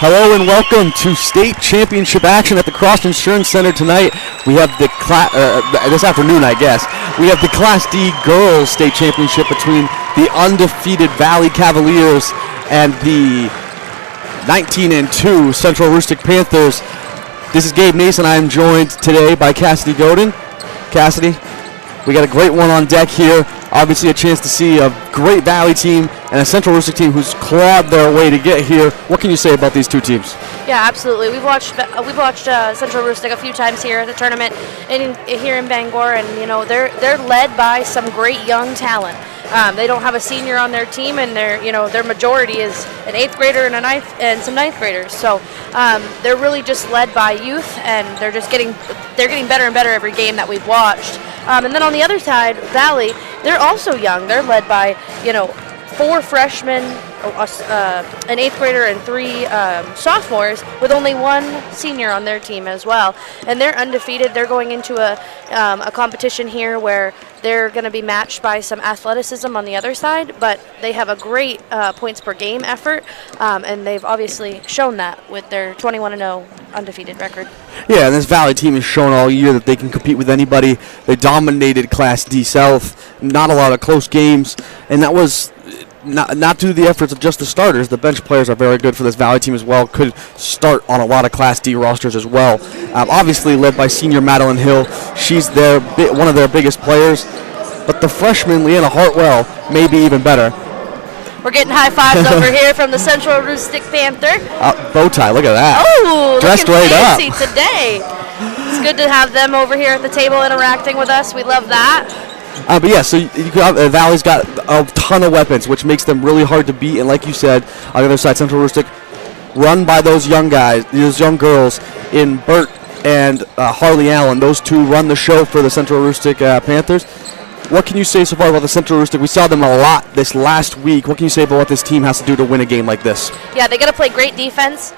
Hello and welcome to state championship action at the Cross Insurance Center tonight. We have the this afternoon, I guess. We have the Class D girls state championship between the undefeated Valley Cavaliers and the 19-2 Central Aroostook Panthers. This is Gabe Mason. I am joined today by Cassidy Godin. Cassidy, we got a great one on deck here. Obviously a chance to see a great Valley team and a Central Aroostook team who's clawed their way to get here. What can you say about these two teams? Yeah, absolutely. We've watched Central Aroostook a few times here at the tournament here in Bangor, and you know they're led by some great young talent. They don't have a senior on their team, and their majority is an 8th grader and some 9th graders. So they're really just led by youth, and they're getting better and better every game that we've watched. And then on the other side, Valley, they're also young. They're led by 4 freshmen, an 8th grader, and 3 sophomores, with only 1 senior on their team as well. And they're undefeated. They're going into a competition here where they're going to be matched by some athleticism on the other side, but they have a great points per game effort, and they've obviously shown that with their 21-0 undefeated record. Yeah, and this Valley team has shown all year that they can compete with anybody. They dominated Class D South, not a lot of close games, and that was not due to the efforts of just the starters. The bench players are very good for this Valley team as well, could start on a lot of Class D rosters as well. Obviously led by senior Madeline Hill. She's one of their biggest players, but the freshman Leanna Hartwell may be even better. We're getting high fives over here from the Central Aroostook Panther. Bow tie, look at that. Oh, dressed looking right fancy up today. It's good to have them over here at the table interacting with us. We love that. But yeah, so Valley's got a ton of weapons, which makes them really hard to beat. And like you said, on the other side, Central Aroostook, run by those young guys, those young girls in Burt and Harley Allen. Those two run the show for the Central Aroostook Panthers. What can you say so far about the Central Aroostook? We saw them a lot this last week. What can you say about what this team has to do to win a game like this? Yeah, they got to play great defense,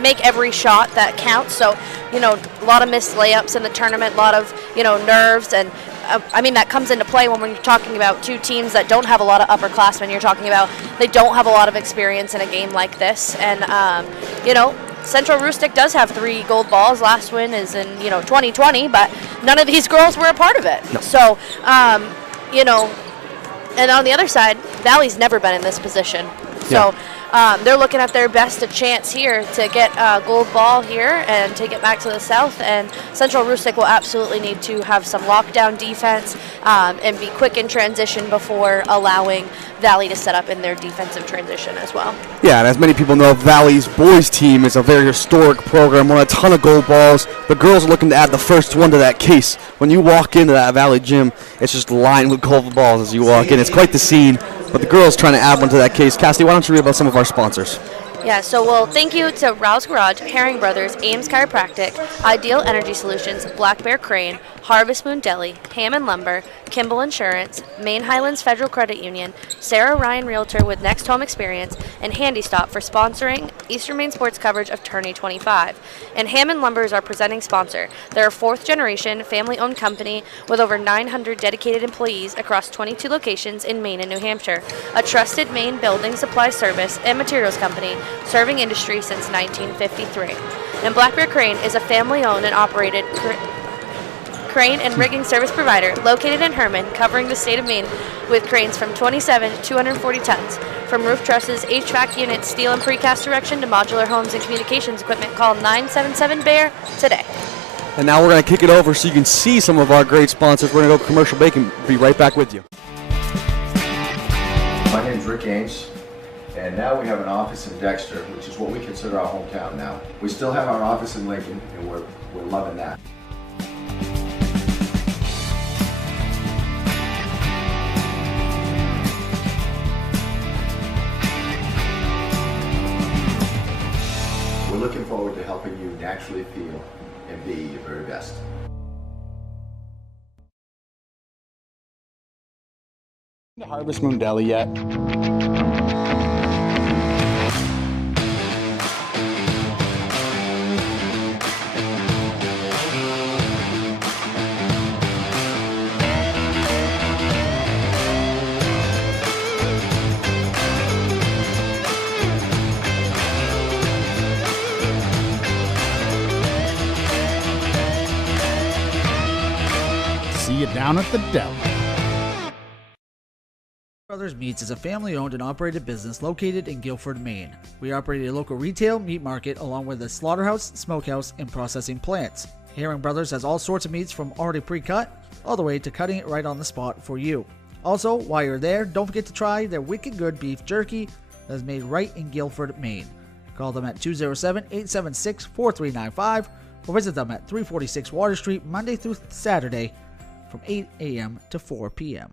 make every shot that counts. So, a lot of missed layups in the tournament, a lot of, nerves, and that comes into play when we're talking about two teams that don't have a lot of upperclassmen. You're talking about they don't have a lot of experience in a game like this. And, Central Aroostook does have 3 gold balls. Last win is in, 2020, but none of these girls were a part of it. No. So, and on the other side, Valley's never been in this position. So they're looking at their best chance here to get a gold ball here and take it back to the south. And Central Aroostook will absolutely need to have some lockdown defense and be quick in transition before allowing Valley to set up in their defensive transition as well. Yeah, and as many people know, Valley's boys team is a very historic program, won a ton of gold balls. The girls are looking to add the first one to that case. When you walk into that Valley gym, it's just lined with gold balls as you walk in. It's quite the scene. But the girls trying to add one to that case. Cassidy, why don't you read about some of our sponsors? Yeah, so thank you to Rouse Garage, Herring Brothers, Ames Chiropractic, Ideal Energy Solutions, Black Bear Crane, Harvest Moon Deli, Hammond Lumber, Kimball Insurance, Maine Highlands Federal Credit Union, Sarah Ryan Realtor with Next Home Experience, and Handy Stop for sponsoring Eastern Maine sports coverage of Tourney 25. And Hammond Lumber is our presenting sponsor. They're a 4th-generation, family-owned company with over 900 dedicated employees across 22 locations in Maine and New Hampshire. A trusted Maine building supply service and materials company serving industry since 1953. And Black Bear Crane is a family-owned and operated crane and rigging service provider located in Herman, covering the state of Maine with cranes from 27 to 240 tons. From roof trusses, HVAC units, steel and precast erection to modular homes and communications equipment, call 977-BEAR today. And now we're going to kick it over so you can see some of our great sponsors. We're going to go commercial break and be right back with you. My name is Rick Ames, and now we have an office in Dexter, which is what we consider our hometown now. We still have our office in Lincoln, and we're loving that. We're looking forward to helping you naturally feel and be your very best. The Harvest Moon Deli yet? you down at the deli. Brothers Meats is a family-owned and operated business located in Guilford, Maine. We operate a local retail meat market along with a slaughterhouse, smokehouse, and processing plants. Herring Brothers has all sorts of meats from already pre-cut all the way to cutting it right on the spot for you. Also, while you're there, don't forget to try their wicked good beef jerky that is made right in Guilford, Maine. Call them at 207-876-4395 or visit them at 346 Water Street Monday through Saturday from 8 a.m. to 4 p.m.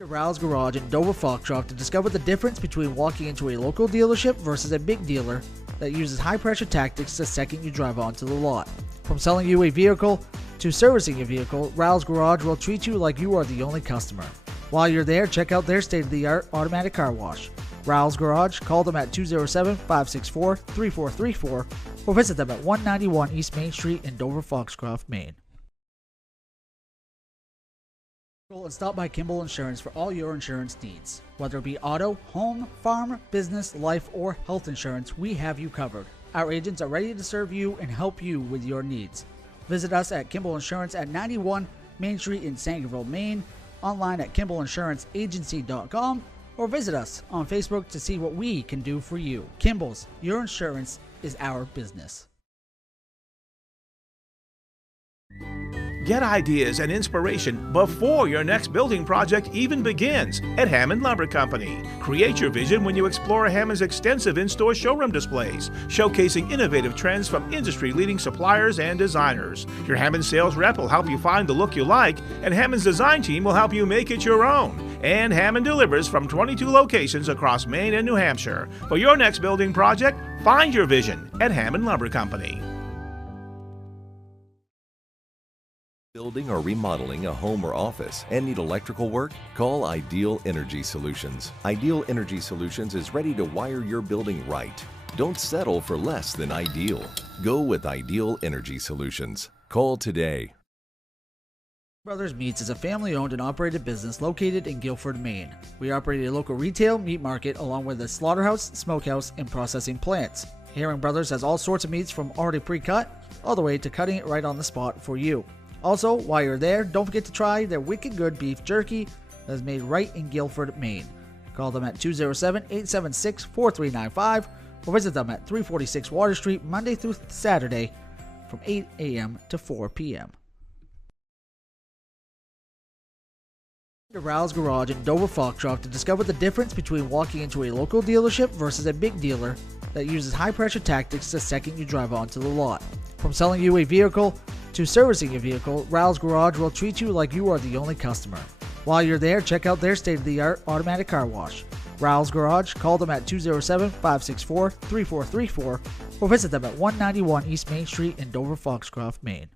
Rouse Garage in Dover Foxcroft to discover the difference between walking into a local dealership versus a big dealer that uses high-pressure tactics the second you drive onto the lot. From selling you a vehicle to servicing your vehicle, Rouse Garage will treat you like you are the only customer. While you're there, check out their state-of-the-art automatic car wash. Rouse Garage, call them at 207-564-3434 or visit them at 191 East Main Street in Dover Foxcroft, Maine. And stop by Kimball Insurance for all your insurance needs. Whether it be auto, home, farm, business, life, or health insurance, we have you covered. Our agents are ready to serve you and help you with your needs. Visit us at Kimball Insurance at 91 Main Street in Sangerville, Maine, online at KimballInsuranceAgency.com, or visit us on Facebook to see what we can do for you. Kimball's, your insurance is our business. Get ideas and inspiration before your next building project even begins at Hammond Lumber Company. Create your vision when you explore Hammond's extensive in-store showroom displays, showcasing innovative trends from industry-leading suppliers and designers. Your Hammond sales rep will help you find the look you like, and Hammond's design team will help you make it your own. And Hammond delivers from 22 locations across Maine and New Hampshire. For your next building project, find your vision at Hammond Lumber Company. Building or remodeling a home or office and need electrical work? Call Ideal Energy Solutions. Ideal Energy Solutions is ready to wire your building right. Don't settle for less than ideal. Go with Ideal Energy Solutions. Call today. Brothers Meats is a family-owned and operated business located in Guilford, Maine. We operate a local retail meat market along with a slaughterhouse, smokehouse, and processing plants. Herring Brothers has all sorts of meats from already pre-cut all the way to cutting it right on the spot for you. Also, while you're there, don't forget to try their wicked good beef jerky that is made right in Guilford, Maine. Call them at 207-876-4395 or visit them at 346 Water Street Monday through Saturday from 8 a.m. to 4 p.m. The Rouse Garage in Dover Foxcroft to discover the difference between walking into a local dealership versus a big dealer that uses high-pressure tactics the second you drive onto the lot. From selling you a vehicle to servicing your vehicle, Rouse Garage will treat you like you are the only customer. While you're there, check out their state-of-the-art automatic car wash. Rouse Garage, call them at 207-564-3434 or visit them at 191 East Main Street in Dover Foxcroft, Maine.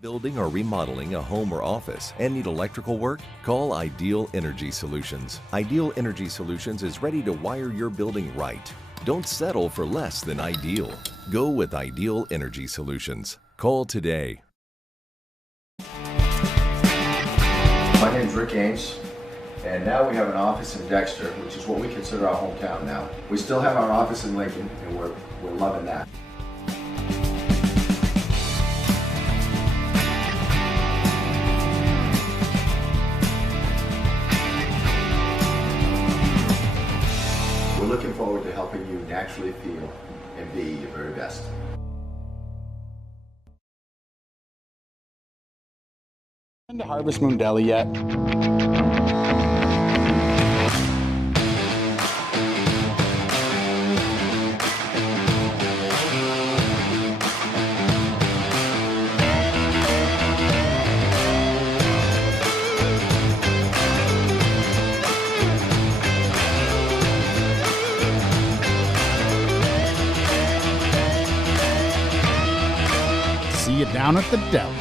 Building or remodeling a home or office and need electrical work? Call Ideal Energy Solutions. Ideal Energy Solutions is ready to wire your building right. Don't settle for less than ideal. Go with Ideal Energy Solutions. Call today. My name's Rick Ames, and now we have an office in Dexter, which is what we consider our hometown now. We still have our office in Lincoln, and we're loving that. We're looking forward to helping you naturally feel and be your very best. Been to Harvest Moon Deli yet? See you down at the deli.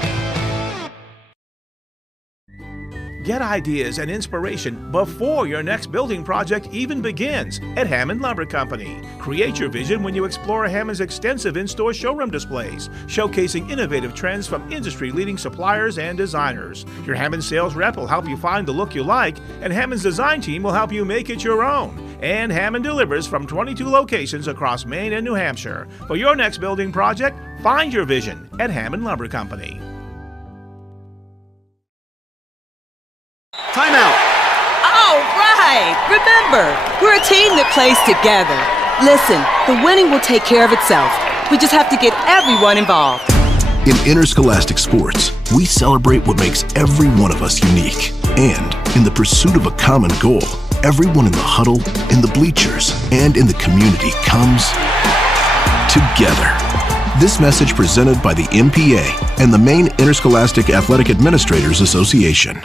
Get ideas and inspiration before your next building project even begins at Hammond Lumber Company. Create your vision when you explore Hammond's extensive in-store showroom displays, showcasing innovative trends from industry-leading suppliers and designers. Your Hammond sales rep will help you find the look you like, and Hammond's design team will help you make it your own. And Hammond delivers from 22 locations across Maine and New Hampshire. For your next building project, find your vision at Hammond Lumber Company. Timeout. All right. Remember, we're a team that plays together. Listen, the winning will take care of itself. We just have to get everyone involved. In interscholastic sports, we celebrate what makes every one of us unique. And in the pursuit of a common goal, everyone in the huddle, in the bleachers, and in the community comes together. This message presented by the MPA and the Maine Interscholastic Athletic Administrators Association.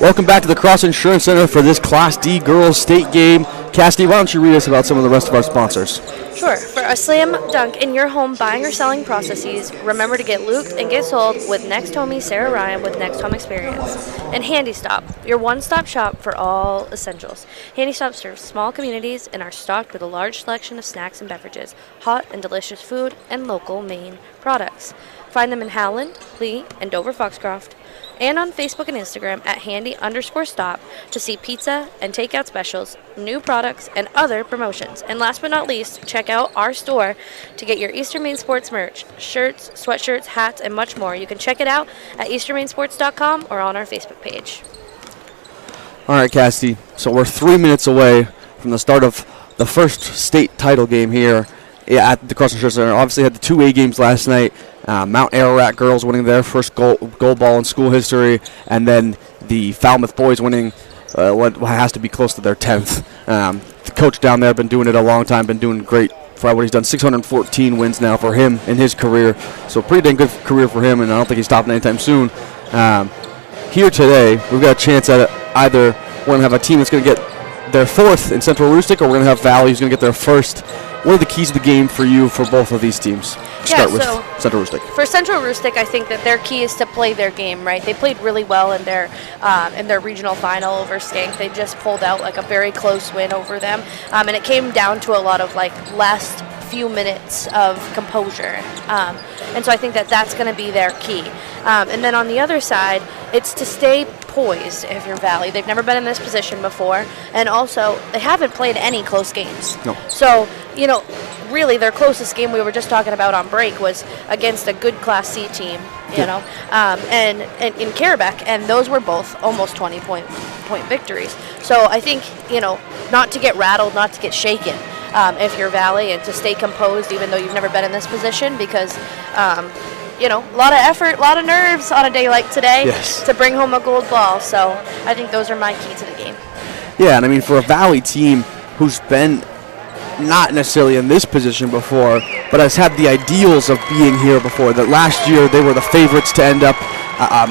Welcome back to the Cross Insurance Center for this Class D girls state game. Cassidy, why don't you read us about some of the rest of our sponsors? Sure. For a slam dunk in your home buying or selling processes, remember to get looped and get sold with Next Homie Sarah Ryan with Next Home Experience. And Handy Stop, your one-stop shop for all essentials. Handy Stop serves small communities and are stocked with a large selection of snacks and beverages, hot and delicious food, and local Maine products. Find them in Howland, Lee, and Dover Foxcroft, and on Facebook and Instagram at handy_stop to see pizza and takeout specials, new products, and other promotions. And last but not least, check out our store to get your Eastern Maine Sports merch, shirts, sweatshirts, hats, and much more. You can check it out at easternmainsports.com or on our Facebook page. All right, Cassidy, so we're 3 minutes away from the start of the first state title game here at the Cross Insurance Center. Obviously had the 2A games last night. Mount Ararat girls winning their first goal ball in school history, and then the Falmouth boys winning what has to be close to their 10th. The coach down there been doing it a long time, been doing great for what he's done. 614 wins now for him in his career, so pretty dang good career for him, and I don't think he's stopping anytime soon. Here today, we've got a chance at either we're going to have a team that's going to get their fourth in Central Aroostook, or we're going to have Valley who's going to get their first. What are the keys of the game for you for both of these teams? Start with Central Aroostook. For Central Aroostook, I think that their key is to play their game right. They played really well in their regional final over Skank. They just pulled out like a very close win over them, and it came down to a lot of like last few minutes of composure, and so I think that that's going to be their key. And then on the other side, it's to stay poised if you're Valley. They've never been in this position before, and also they haven't played any close games. No. So, really their closest game we were just talking about on break was against a good Class C team, and in Carabec, and those were both almost 20-point victories. So I think, not to get rattled, not to get shaken if you're Valley, and to stay composed even though you've never been in this position, because a lot of effort, a lot of nerves on a day like today to bring home a gold ball. So I think those are my key to the game. Yeah, and I mean, for a Valley team who's been not necessarily in this position before, but has had the ideals of being here before, that last year they were the favorites to end up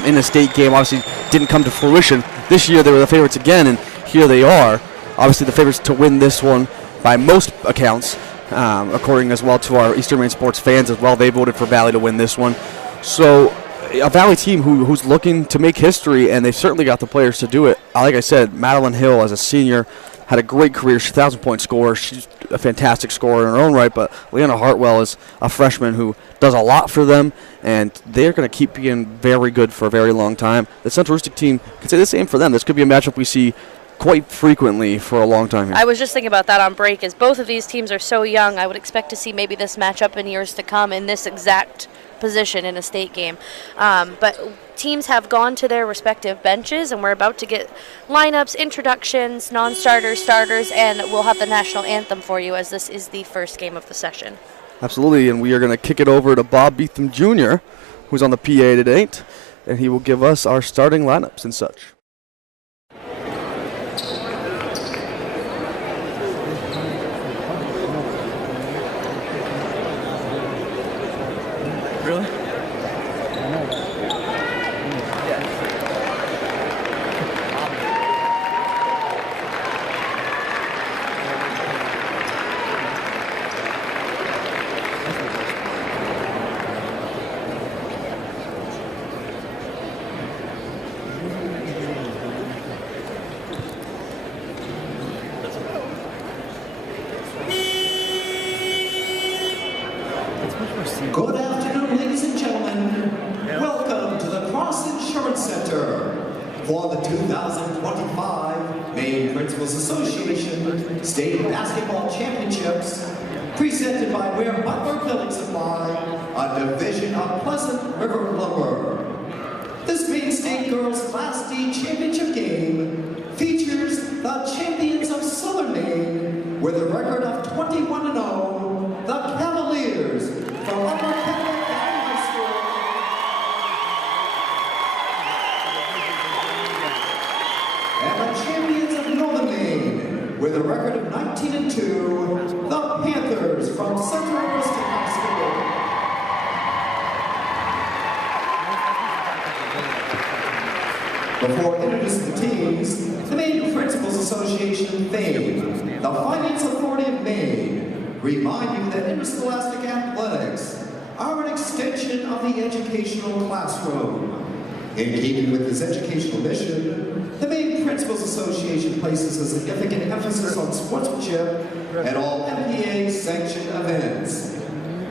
in a state game. Obviously didn't come to fruition. This year they were the favorites again, and here they are. Obviously the favorites to win this one by most accounts, according as well to our Eastern Maine Sports fans as well. They voted for Valley to win this one. So a Valley team who's looking to make history, and they've certainly got the players to do it. Like I said, Madeline Hill as a senior had a great career. She's a 1,000-point scorer. She's a fantastic scorer in her own right, but Leanna Hartwell is a freshman who does a lot for them, and they're going to keep being very good for a very long time. The Central Aroostook team could say the same for them. This could be a matchup we see quite frequently for a long time here. I was just thinking about that on break, as both of these teams are so young. I would expect to see maybe this matchup in years to come in this exact position in a state game. But teams have gone to their respective benches, and we're about to get lineups, introductions, non-starters, starters, and we'll have the national anthem for you, as this is the first game of the session. Absolutely, and we are going to kick it over to Bob Beetham Jr., who's on the PA today, and he will give us our starting lineups and such. Really? For the 2025 Maine Principals Association State Basketball Championships, presented by Ware Butler Building Supply, a division of Pleasant River Lumber. This Maine State Girls Class D Championship game features the champions of Southern Maine with a record of 21-0, the Cavaliers from Upper Kennewick Valley High School. And the champions of Northern Maine with a record of 19-2, the Panthers from Central Aroostook High School. Before introducing the teams, the Maine Principals Association theme, the Finance Authority of Maine, remind you that interscholastic athletics are an extension of the educational classroom. In keeping with this educational mission, the Maine Principals Association places a significant emphasis on sportsmanship at all MPA-sanctioned events.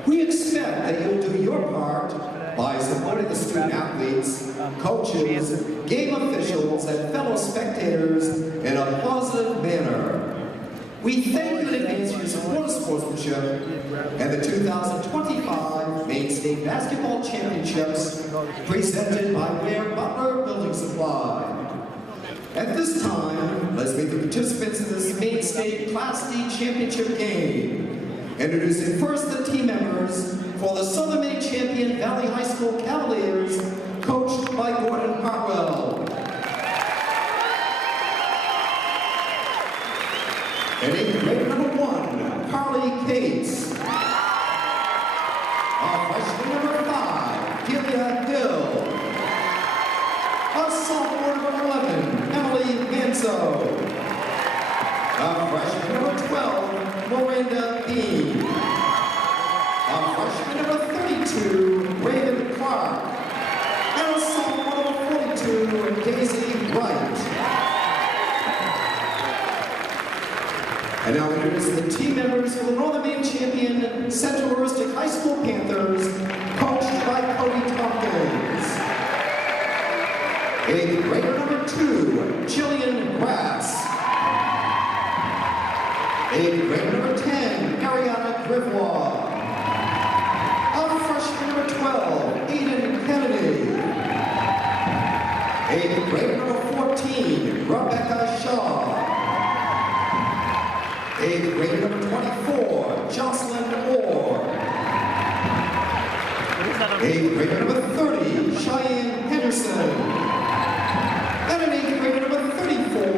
We expect that you'll do your part by supporting the student athletes, coaches, game officials, and fellow spectators in a positive manner. We thank you in advance for your support of sportsmanship and the 2025 Maine State Basketball Championships presented by Ware Butler Building Supply. At this time, let's meet the participants in this Maine State Class D Championship game. Introducing first the team members for the Southern Maine champion Valley High School Cavaliers, coached by Gordon Hartwell. And in grade number 1, Carly Cates. Our freshman number 5, Delia Hill. Our sophomore number 11, Emily Manso. Our freshman number 12, Miranda Bean. Our freshman number 32, Raven Clark. And our sophomore number 42, Daisy Wright. And now we introduce the team members for the Northern Maine champion Central Aroostook High School Panthers, coached by Cody Tompkins. In grade number 2, Jillian Brass. In grade number 10, Ariana Grivois. Our freshman number 12, Aiden Kennedy. In grade number 14, Rebecca Shaw. In grade number 24, Jocelyn Moore. In grade number 30, Cheyenne Henderson. And in grade number 34,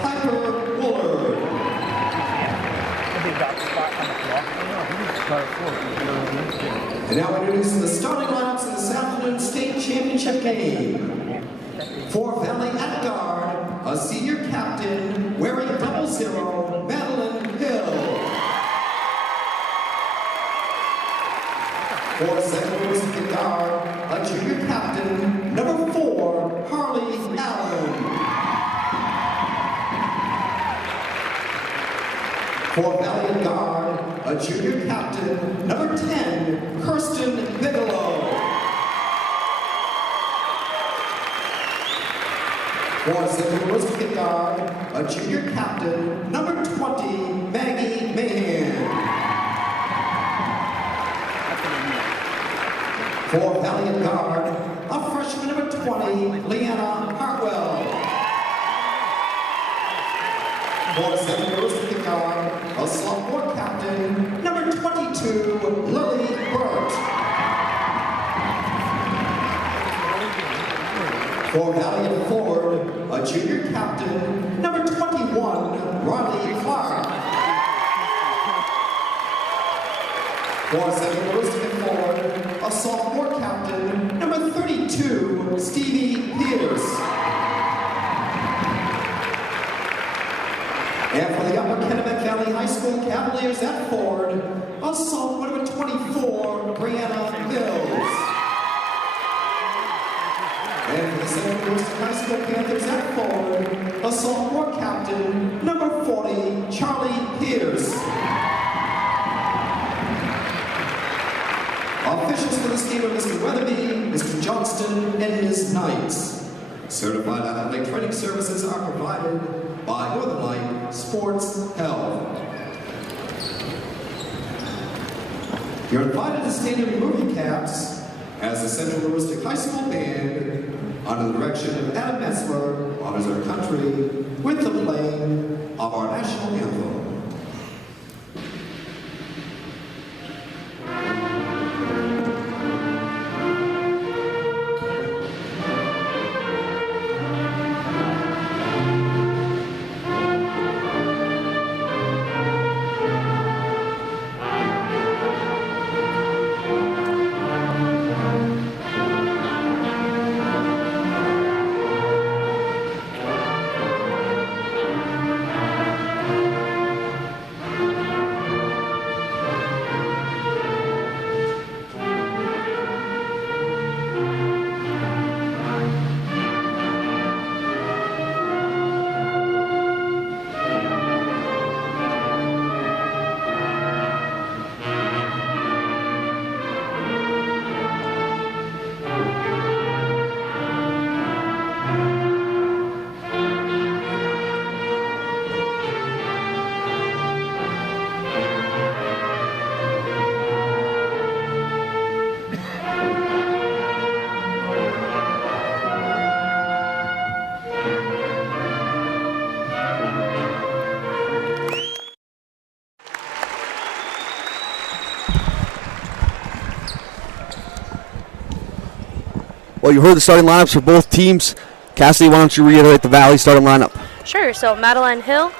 Piper Woolard. And now introducing the starting lineups in this afternoon's state championship game. For Valley at guard, a senior captain wearing 00, Madeline Hill. For Central Aroostook at guard, a junior captain, number 4, Harley Allen. For Valley at guard, a junior captain, number 10, Kirsten Bigelow. For Central Aroostook at guard, a junior captain, number 20, Maggie Mahan. For Valley at guard, a freshman number 20, Leanna Hartwell. For Central Aroostook at guard, a sophomore captain, number 22, Lily Burt. For Valley at forward, a junior captain, number 21, Riley Clark. For Central Aroostook at forward, a sophomore captain, number 32, Stevie Pierce. And for the Upper Kennewick Valley High School Cavaliers at forward, a sophomore number 24, Brianna Mills. And for the Central Aroostook High School Panthers at forward, a sophomore captain, number 40, Charlie Pierce. Officials for this game are Mr. Weatherby, Mr. Johnston, and Ms. Knights. Certified athletic training services are provided by Northern Light Sports Health. You're invited to stand and remove your caps as the Central Aroostook High School Band, under the direction of Adam Metzler, honors our country with the playing of our national anthem. Well, you heard the starting lineups for both teams. Cassidy, why don't you reiterate the Valley starting lineup? Sure. So Madeline Hill,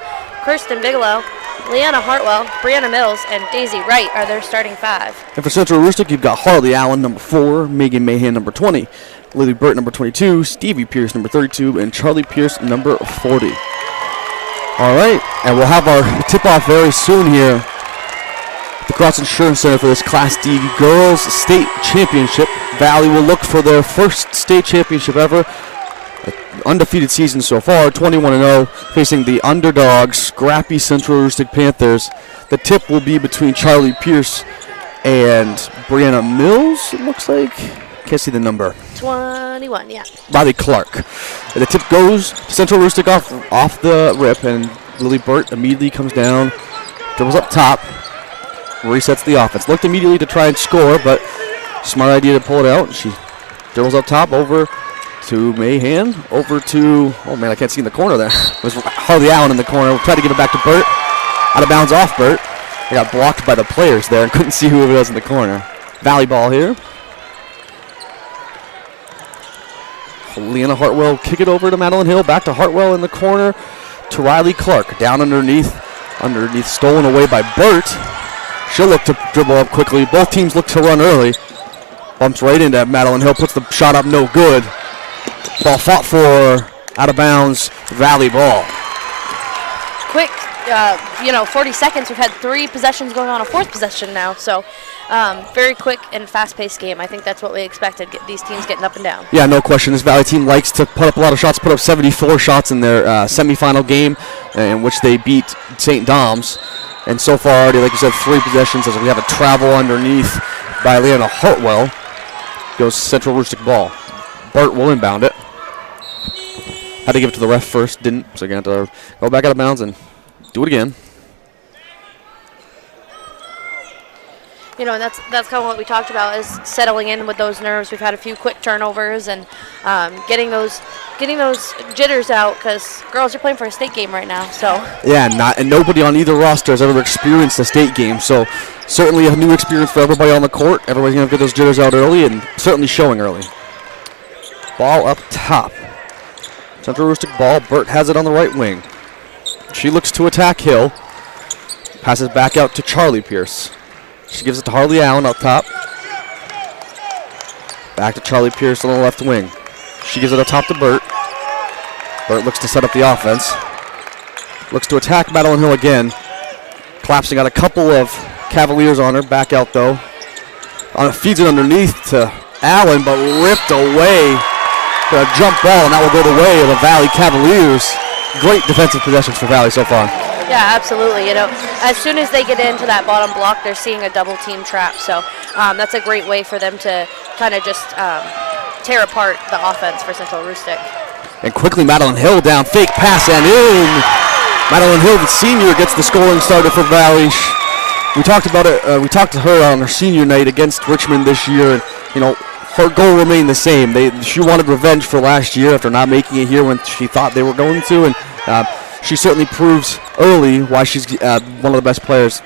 Kirsten Bigelow, Leanna Hartwell, Brianna Mills, and Daisy Wright are their starting 5. And for Central Aroostook, you've got Harley Allen, number 4, Megan Mahan, number 20, Lily Burt, number 22, Stevie Pierce, number 32, and Charlie Pierce, number 40. All right, and we'll have our tip-off very soon here at the Cross Insurance Center for this Class D Girls State Championship. Valley will look for their first state championship ever. Undefeated season so far, 21-0, facing the underdog, scrappy Central Aroostook Panthers. The tip will be between Charlie Pierce and Brianna Mills, it looks like. Can't see the number. 21, yeah. Riley Clark. And the tip goes to Central Aroostook off the rip, and Lily Burt immediately comes down, dribbles up top, resets the offense. Looked immediately to try and score, but smart idea to pull it out. She dribbles up top over to Mahan, over to, oh man, I can't see in the corner there. It was Harley Allen in the corner. Tried to give it back to Burt. Out of bounds off Burt. They got blocked by the players there and couldn't see who it was in the corner. Valley ball here. Leanna Hartwell kick it over to Madeline Hill. Back to Hartwell in the corner to Riley Clark. Down underneath, stolen away by Burt. She'll look to dribble up quickly. Both teams look to run early. Bumps right into Madeline Hill, puts the shot up, no good. Ball fought for, out of bounds, Valley ball. Quick, 40 seconds. We've had 3 possessions going on a 4th possession now. So very quick and fast-paced game. I think that's what we expected, these teams getting up and down. Yeah, no question. This Valley team likes to put up a lot of shots, put up 74 shots in their semifinal game in which they beat St. Dom's. And so far already, like you said, 3 possessions as we have a travel underneath by Leanna Hartwell. Goes Central Aroostook ball. Burt will inbound it. Had to give it to the ref first, didn't, so you're going to have to go back out of bounds and do it again. That's kind of what we talked about, is settling in with those nerves. We've had a few quick turnovers and getting those jitters out, because girls are playing for a state game right now. So yeah, and nobody on either roster has ever experienced a state game. So certainly a new experience for everybody on the court. Everybody's going to get those jitters out early and certainly showing early. Ball up top. Central Aroostook ball. Burt has it on the right wing. She looks to attack Hill. Passes back out to Charlie Pierce. She gives it to Harley Allen up top. Back to Charlie Pierce on the left wing. She gives it up top to Burt. Burt looks to set up the offense. Looks to attack Madeline Hill again. Collapsing got a couple of Cavaliers on her. Back out though. Feeds it underneath to Allen, but ripped away. A jump ball, and that will go the way of the Valley Cavaliers. Great defensive possessions for Valley so far. Yeah, absolutely. As soon as they get into that bottom block, they're seeing a double team trap. So that's a great way for them to kind of just tear apart the offense for Central Aroostook. And quickly Madeline Hill down, fake pass and in. Madeline Hill, the senior, gets the scoring started for Valley. We talked about it. We talked to her on her senior night against Richmond this year, and her goal remained the same. She wanted revenge for last year after not making it here when she thought they were going to, and she certainly proves early why she's one of the best players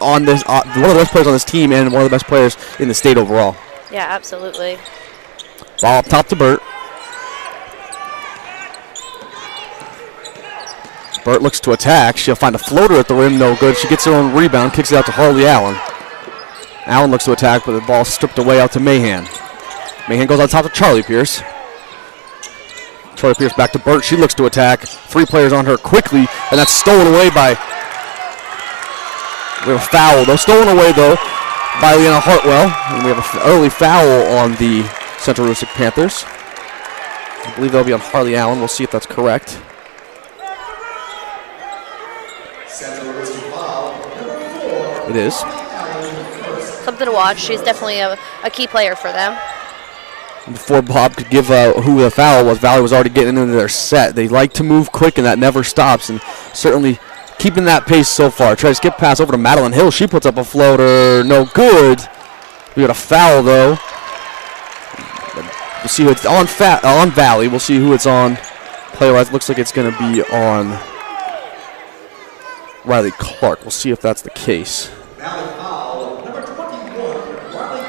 on this, one of the best players on this team, and one of the best players in the state overall. Yeah, absolutely. Ball up top to Burt. Burt looks to attack. She'll find a floater at the rim, no good. She gets her own rebound, kicks it out to Harley Allen. Allen looks to attack, but the ball stripped away out to Mahan. Mahan goes on top to Charlie Pierce. Charlie Pierce back to Burt. She looks to attack. 3 players on her quickly, and that's stolen away by... We have a foul, though. Stolen away, though, by Leanna Hartwell. And we have an early foul on the Central Aroostook Panthers. I believe that'll be on Harley Allen. We'll see if that's correct. It is. Something to watch. She's definitely a key player for them. Before Bob could give who the foul was, Valley was already getting into their set. They like to move quick, and that never stops, and certainly keeping that pace so far. Try to skip pass over to Madeline Hill. She puts up a floater. No good. We got a foul, though. We'll see who it's on Valley. We'll see who it's on. Player-wise, looks like it's going to be on Riley Clark. We'll see if that's the case.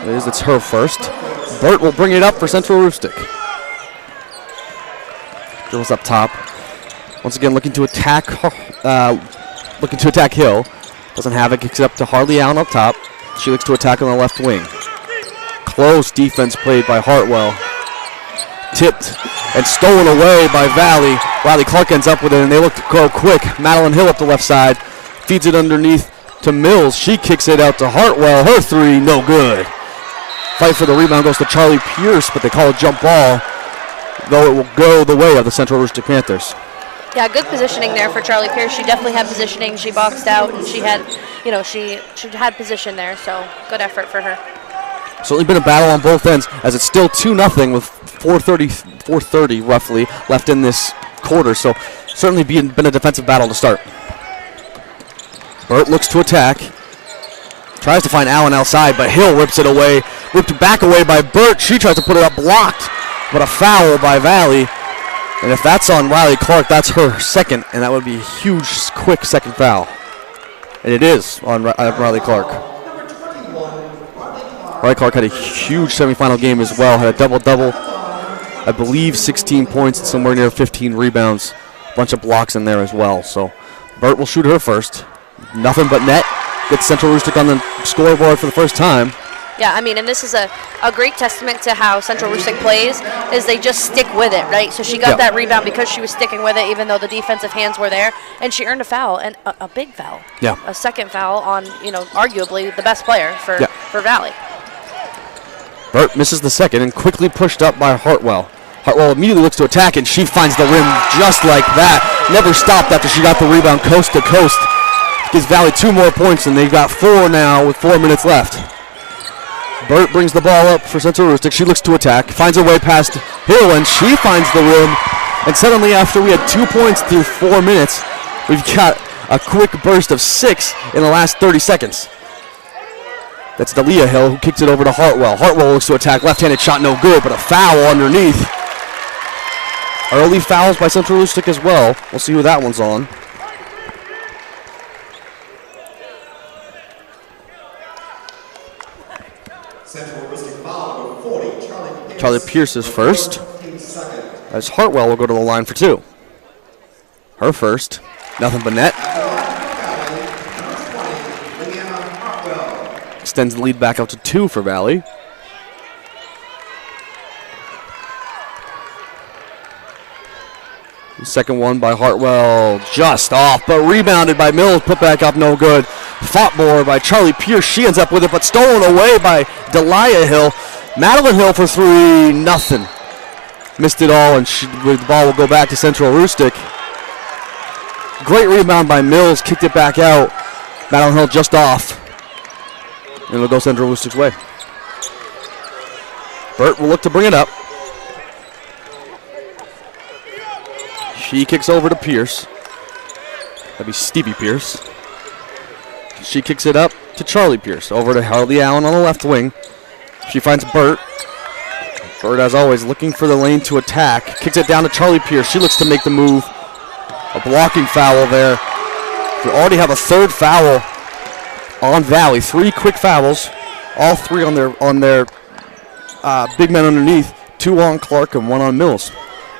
It is. It's her first. Burt will bring it up for Central Aroostook. Girls up top. Once again, looking to attack Hill. Doesn't have it. Kicks it up to Harley Allen up top. She looks to attack on the left wing. Close defense played by Hartwell. Tipped and stolen away by Valley. Riley Clark ends up with it, and they look to go quick. Madeline Hill up the left side. Feeds it underneath to Mills. She kicks it out to Hartwell. Her 3, no good. Fight for the rebound goes to Charlie Pierce, but they call a jump ball, though it will go the way of the Central Aroostook Panthers. Yeah, good positioning there for Charlie Pierce. She definitely had positioning. She boxed out, and she had, she had position there, so good effort for her. Certainly been a battle on both ends, as it's still 2-0 with 4:30 roughly left in this quarter, so certainly been a defensive battle to start. Burt looks to attack. Tries to find Allen outside, but Hill rips it away. Ripped back away by Burt. She tries to put it up, blocked, but a foul by Valley. And if that's on Riley Clark, that's her second, and that would be a huge, quick second foul. And it is on Riley Clark. Riley Clark had a huge semifinal game as well. Had a double-double, I believe 16 points and somewhere near 15 rebounds. A bunch of blocks in there as well. So Burt will shoot her first. Nothing but net. Gets Central Aroostook on the scoreboard for the first time. Yeah, I mean, and this is a great testament to how Central Aroostook plays, is they just stick with it, right? So she got that rebound because she was sticking with it, even though the defensive hands were there, and she earned a foul, and a big foul. Yeah. A second foul on, arguably the best player for Valley. Burt misses the second and quickly pushed up by Hartwell. Hartwell immediately looks to attack, and she finds the rim just like that. Never stopped after she got the rebound coast to coast. Gives Valley 2 more points, and they've got 4 now with 4 minutes left. Burt brings the ball up for Central Aroostook. She looks to attack, finds her way past Hill, and she finds the rim. And suddenly, after we had 2 points through 4 minutes, we've got a quick burst of 6 in the last 30 seconds. That's Dalia Hill, who kicks it over to Hartwell. Hartwell looks to attack, left-handed shot, no good, but a foul underneath. Early fouls by Central Aroostook as well. We'll see who that one's on. Charlie Pierce is first, as Hartwell will go to the line for 2. Her first, nothing but net. Extends the lead back out to 2 for Valley. The second one by Hartwell, just off, but rebounded by Mills, put back up, no good. Fought more by Charlie Pierce, she ends up with it, but stolen away by Dalia Hill. Madeline Hill for 3, nothing. Missed it all, and the ball will go back to Central Aroostook. Great rebound by Mills, kicked it back out. Madeline Hill just off. And it'll go Central Aroostook's way. Burt will look to bring it up. She kicks over to Pierce. That'd be Stevie Pierce. She kicks it up to Charlie Pierce. Over to Harley Allen on the left wing. She finds Burt. Burt, as always, looking for the lane to attack. Kicks it down to Charlie Pierce. She looks to make the move. A blocking foul there. We already have a third foul on Valley. 3 quick fouls. All 3 on their big men underneath. 2 on Clark and 1 on Mills.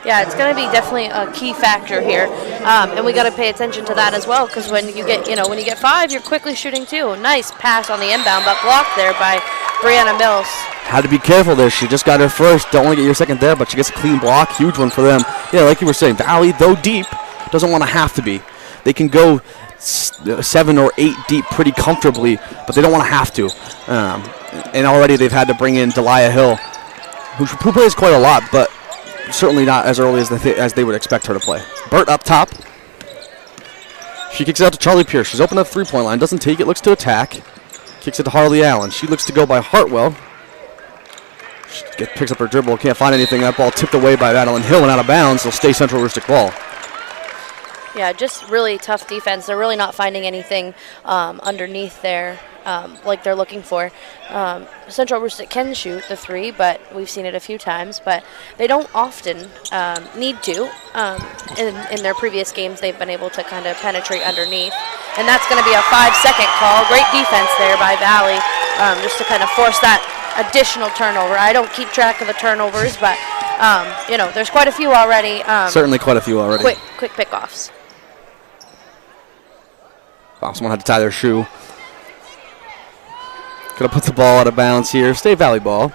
Yeah, it's going to be definitely a key factor here, and we got to pay attention to that as well, because when you get 5, you're quickly shooting 2. Nice pass on the inbound, but blocked there by Brianna Mills. Had to be careful there. She just got her first. Don't want to get your second there, but she gets a clean block. Huge one for them. Yeah, like you were saying, Valley, though deep, doesn't want to have to be. They can go 7 or 8 deep pretty comfortably, but they don't want to have to. And already they've had to bring in Delia Hill, who plays quite a lot, but certainly not as early as they would expect her to play. Burt up top. She kicks it out to Charlie Pierce. She's open at the three-point line. Doesn't take it. Looks to attack. Kicks it to Harley Allen. She looks to go by Hartwell. She picks up her dribble. Can't find anything. That ball tipped away by Madeline Hill and out of bounds. It'll stay Central Aroostook ball. Yeah, just really tough defense. They're really not finding anything underneath there like they're looking for. Central Aroostook can shoot the 3, but we've seen it a few times, but they don't often need to. In their previous games, they've been able to kind of penetrate underneath, and that's going to be a 5-second call. Great defense there by Valley, just to kind of force that additional turnover. I don't keep track of the turnovers, but there's quite a few already. Certainly quite a few already. Quick pickoffs. Oh, someone had to tie their shoe. Gonna put the ball out of bounds here. Stay Valley ball.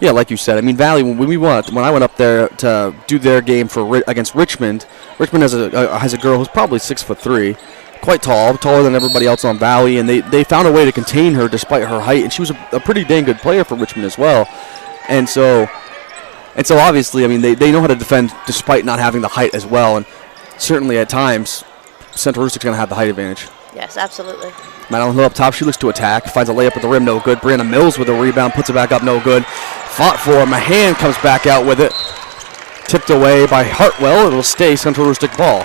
Yeah, like you said. I mean, Valley. When I went up there to do their game against Richmond, Richmond has a girl who's probably 6'3", quite tall, taller than everybody else on Valley, and they found a way to contain her despite her height, and she was a pretty dang good player for Richmond as well. And so obviously, I mean, they know how to defend despite not having the height as well, and certainly at times, Central Aroostook's gonna have the height advantage. Yes, absolutely. Madeline Hill up top. She looks to attack. Finds a layup at the rim. No good. Brianna Mills with a rebound. Puts it back up. No good. Fought for. Mahan comes back out with it. Tipped away by Hartwell. It'll stay Central Aroostook ball.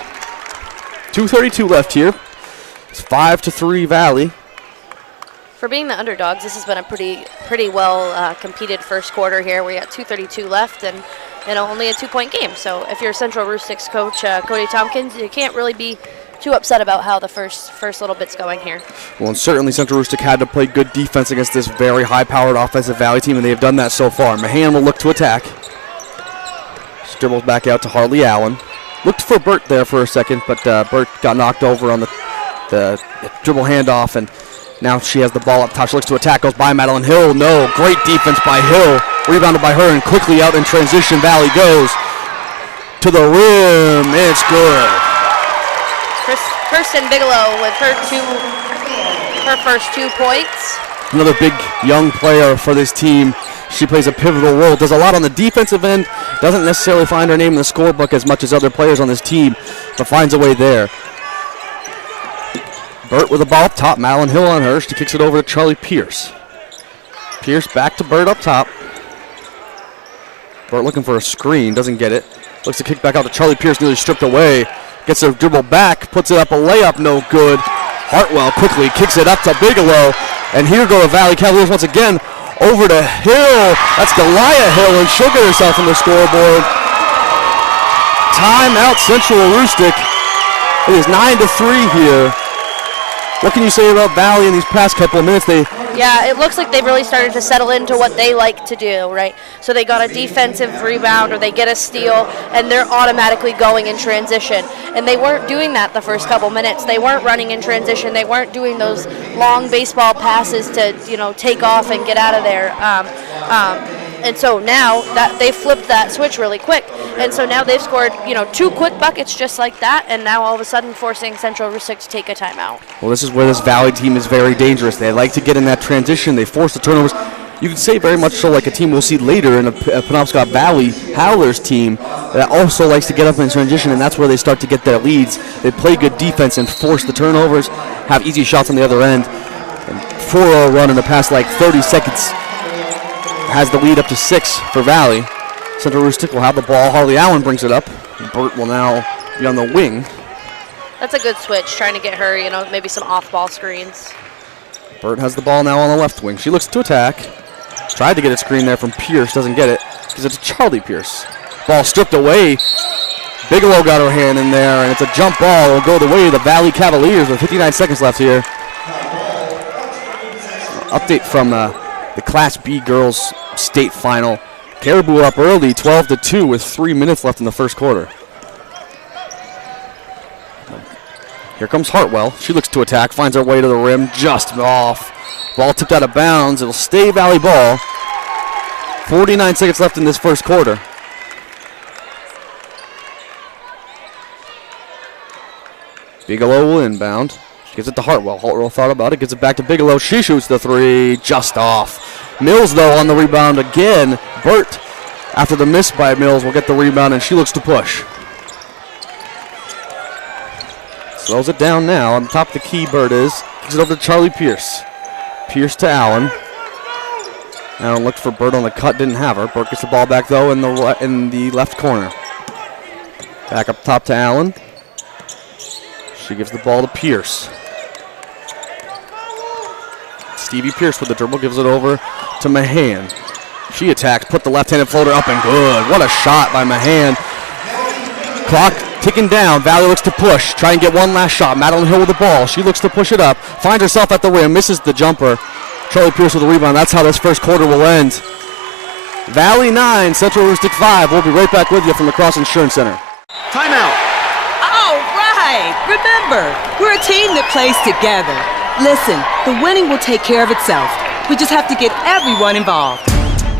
2:32 left here. It's 5-3 Valley. For being the underdogs, this has been a pretty well competed first quarter here. We got 2:32 left and only a 2-point game. So if you're Central Aroostook's coach, Cody Tompkins, you can't really be too upset about how the first little bit's going here. Well, and certainly Central Aroostook had to play good defense against this very high-powered offensive Valley team, and they have done that so far. Mahan will look to attack. She dribbles back out to Harley Allen. Looked for Burt there for a second, but Burt got knocked over on the dribble handoff, and now she has the ball up top. She looks to attack, goes by Madeline Hill. No, great defense by Hill. Rebounded by her, and quickly out in transition. Valley goes to the rim. It's good. Kirsten Bigelow with her first 2 points. Another big young player for this team. She plays a pivotal role. Does a lot on the defensive end. Doesn't necessarily find her name in the scorebook as much as other players on this team, but finds a way there. Burt with the ball up top. Madeline Hill on her. She kicks it over to Charlie Pierce. Pierce back to Burt up top. Burt looking for a screen. Doesn't get it. Looks to kick back out to Charlie Pierce. Nearly stripped away. Gets her dribble back. Puts it up a layup. No good. Hartwell quickly kicks it up to Bigelow. And here go the Valley Cavaliers once again. Over to Hill. That's Delia Hill, and she'll get herself on the scoreboard. Timeout Central Aroostook. It is 9-3 here. What can you say about Valley in these past couple of minutes? Yeah, it looks like they've really started to settle into what they like to do, right? So they got a defensive rebound or they get a steal, and they're automatically going in transition. And they weren't doing that the first couple minutes. They weren't running in transition. They weren't doing those long baseball passes to, take off and get out of there. And so now that they flipped that switch really quick. And so now they've scored, 2 quick buckets just like that, and now all of a sudden forcing Central Aroostook to take a timeout. Well, this is where this Valley team is very dangerous. They like to get in that transition. They force the turnovers. You can say very much so like a team we'll see later in a Penobscot Valley Howlers team that also likes to get up in transition, and that's where they start to get their leads. They play good defense and force the turnovers, have easy shots on the other end. And 4-0 run in the past 30 seconds. Has the lead up to 6 for Valley. Central Aroostook will have the ball. Harley Allen brings it up. Burt will now be on the wing. That's a good switch, trying to get her, maybe some off-ball screens. Burt has the ball now on the left wing. She looks to attack. Tried to get a screen there from Pierce, doesn't get it. Gives it to Charlie Pierce. Ball stripped away. Bigelow got her hand in there, and it's a jump ball. It'll go the way of the Valley Cavaliers with 59 seconds left here. Update from the Class B girls state final. Caribou up early, 12-2 with 3 minutes left in the first quarter. Here comes Hartwell. She looks to attack, finds her way to the rim, just off. Ball tipped out of bounds. It'll stay Valley ball. 49 seconds left in this first quarter. Bigelow will inbound. She gives it to Hartwell. Hartwell thought about it, gives it back to Bigelow. She shoots the three, just off. Mills, though, on the rebound again. Burt, after the miss by Mills, will get the rebound, and she looks to push. Slows it down now. On top of the key, Burt is. Gives it over to Charlie Pierce. Pierce to Allen. Allen looked for Burt on the cut, didn't have her. Burt gets the ball back, though, in the left corner. Back up top to Allen. She gives the ball to Pierce. Stevie Pierce with the dribble, gives it over to Mahan. She attacks, put the left-handed floater up and good. What a shot by Mahan. Clock ticking down. Valley looks to push, try and get one last shot. Madeline Hill with the ball. She looks to push it up, finds herself at the rim, misses the jumper. Charlie Pierce with the rebound. That's how this first quarter will end. Valley 9, Central Aroostook 5. We'll be right back with you from the Cross Insurance Center. Timeout. All right. Remember, we're a team that plays together. Listen, the winning will take care of itself. We just have to get everyone involved.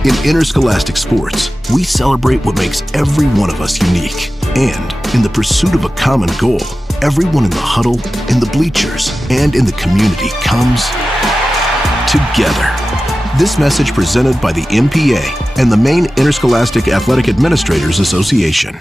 In interscholastic sports, we celebrate what makes every one of us unique. And in the pursuit of a common goal, everyone in the huddle, in the bleachers, and in the community comes together. This message presented by the MPA and the Maine Interscholastic Athletic Administrators Association.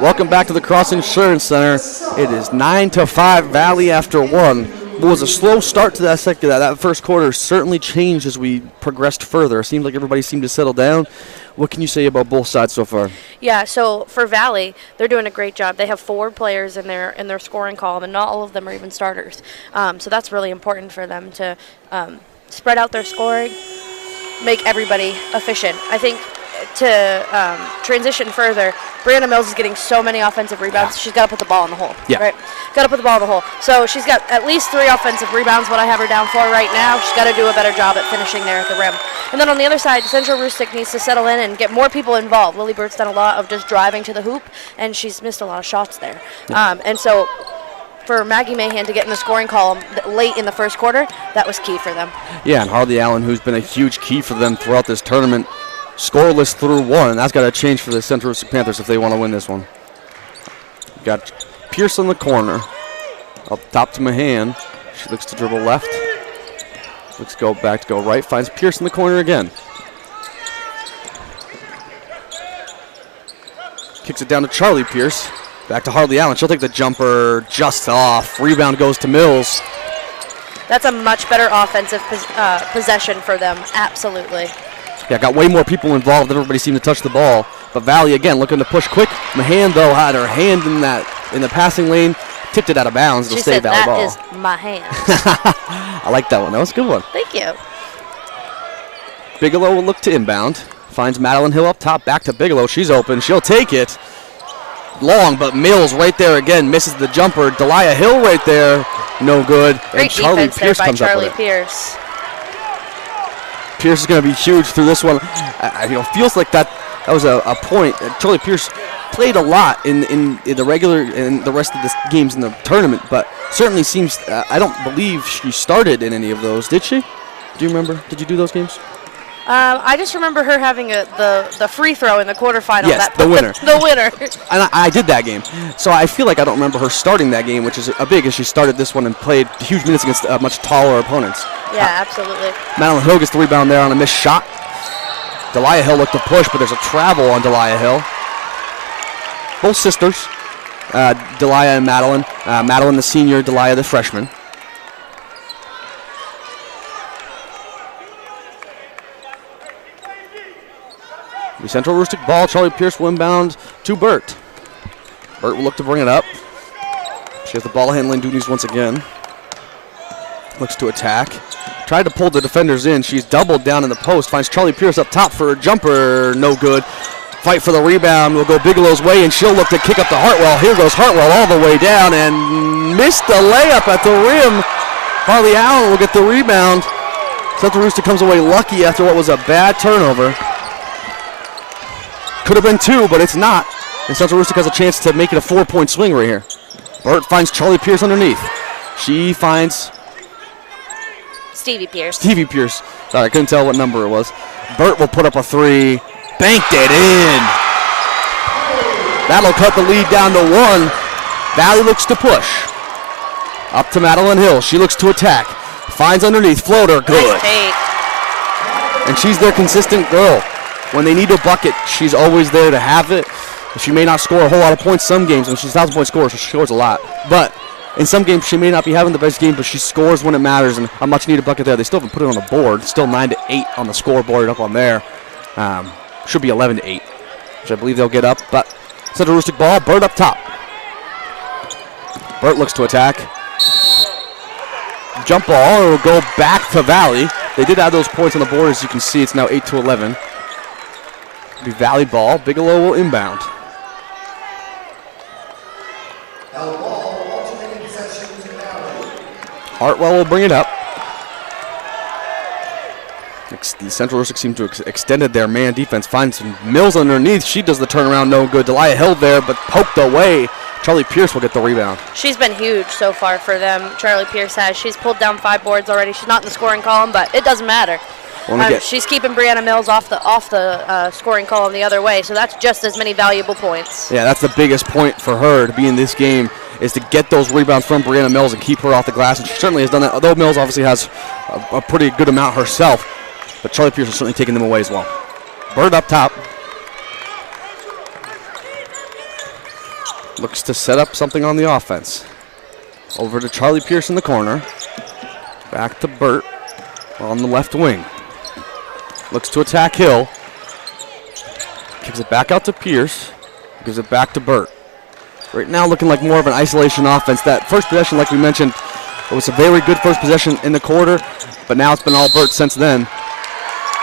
Welcome back to the Cross Insurance Center. It is 9-5 Valley after one. It was a slow start to that first quarter. Certainly changed as we progressed further. It seemed like everybody seemed to settle down. What can you say about both sides so far? Yeah, so for Valley, they're doing a great job. They have 4 players in their scoring column, and not all of them are even starters. So that's really important for them to spread out their scoring, make everybody efficient. I think to transition further, Brianna Mills is getting so many offensive rebounds. She's got to put the ball in the hole. Yeah. Right? Got to put the ball in the hole. So she's got at least 3 offensive rebounds, what I have her down for right now. She's got to do a better job at finishing there at the rim. And then on the other side, Central Aroostook needs to settle in and get more people involved. Lily Burt's done a lot of just driving to the hoop, and she's missed a lot of shots there. Yeah. And so for Maggie Mahan to get in the scoring column late in the first quarter, that was key for them. Yeah, and Harley Allen, who's been a huge key for them throughout this tournament, scoreless through one, and that's got to change for the Central Aroostook Panthers if they want to win this one. Got Pierce in the corner. Up top to Mahan. She looks to dribble left. Looks to go back to go right. Finds Pierce in the corner again. Kicks it down to Charlie Pierce. Back to Harley Allen. She'll take the jumper just off. Rebound goes to Mills. That's a much better offensive possession for them. Absolutely. Yeah, got way more people involved. Everybody seemed to touch the ball. But Valley, again, looking to push quick. Mahan, though, had her hand in the passing lane. Tipped it out of bounds. It'll stay Valley ball. That is my hand. I like that one. That was a good one. Thank you. Bigelow will look to inbound. Finds Madeline Hill up top. Back to Bigelow. She's open. She'll take it. Long, but Mills right there again. Misses the jumper. Delia Hill right there. No good. Great and Charlie defense Pierce there by comes Charlie up with Pierce. Pierce is going to be huge through this one. Feels like that was a point. Charlie Pierce played a lot in the regular and the rest of the games in the tournament, but certainly seems, I don't believe she started in any of those. Did she? Do you remember? Did you do those games? I just remember her having the free throw in the quarterfinal. Yes, the winner. The winner. And I did that game. So I feel like I don't remember her starting that game, which is a big as she started this one and played huge minutes against much taller opponents. Yeah, absolutely. Madeline Hill gets the rebound there on a missed shot. Delia Hill looked to push, but there's a travel on Delia Hill. Both sisters, Delia and Madeline. Madeline the senior, Delia the freshman. The Central Aroostook ball. Charlie Pierce will inbound to Burt. Burt will look to bring it up. She has the ball handling duties once again. Looks to attack. Tried to pull the defenders in. She's doubled down in the post. Finds Charlie Pierce up top for a jumper. No good. Fight for the rebound. Will go Bigelow's way, and she'll look to kick up to Hartwell. Here goes Hartwell all the way down and missed the layup at the rim. Harley Allen will get the rebound. Central Aroostook comes away lucky after what was a bad turnover. Could have been 2, but it's not. And Central Aroostook has a chance to make it a 4-point swing right here. Burt finds Charlie Pierce underneath. She finds Stevie Pierce. Sorry, I couldn't tell what number it was. Burt will put up a 3. Banked it in. That'll cut the lead down to 1. Valley looks to push. Up to Madeline Hill. She looks to attack. Finds underneath. Floater. Good. Nice take. And she's their consistent girl. When they need a bucket, she's always there to have it. She may not score a whole lot of points some games, and she's a 1,000-point scorer, so she scores a lot. But in some games, she may not be having the best game, but she scores when it matters, and a much-needed bucket there. They still haven't put it on the board. Still 9-8 on the scoreboard up on there. Should be 11-8, which I believe they'll get up. But Central Aroostook ball, Burt up top. Burt looks to attack. Jump ball, it will go back to Valley. They did add those points on the board, as you can see. It's now 8-11. It'll be Valley ball. Bigelow will inbound. Hartwell will bring it up. The Central Aroostook seem to have extended their man defense. Finds Mills underneath. She does the turnaround, no good. Delia Hill there, but poked away. Charlie Pierce will get the rebound. She's been huge so far for them. Charlie Pierce has. She's pulled down 5 boards already. She's not in the scoring column, but it doesn't matter. She's keeping Brianna Mills off the scoring column the other way, so that's just as many valuable points. Yeah, that's the biggest point for her to be in this game, is to get those rebounds from Brianna Mills and keep her off the glass, and she certainly has done that, although Mills obviously has a pretty good amount herself, but Charlie Pierce is certainly taking them away as well. Bird up top. Looks to set up something on the offense. Over to Charlie Pierce in the corner. Back to Burt on the left wing. Looks to attack Hill. Kicks it back out to Pierce. Gives it back to Burt. Right now looking like more of an isolation offense. That first possession, like we mentioned, it was a very good first possession in the quarter, but now it's been all Burt since then.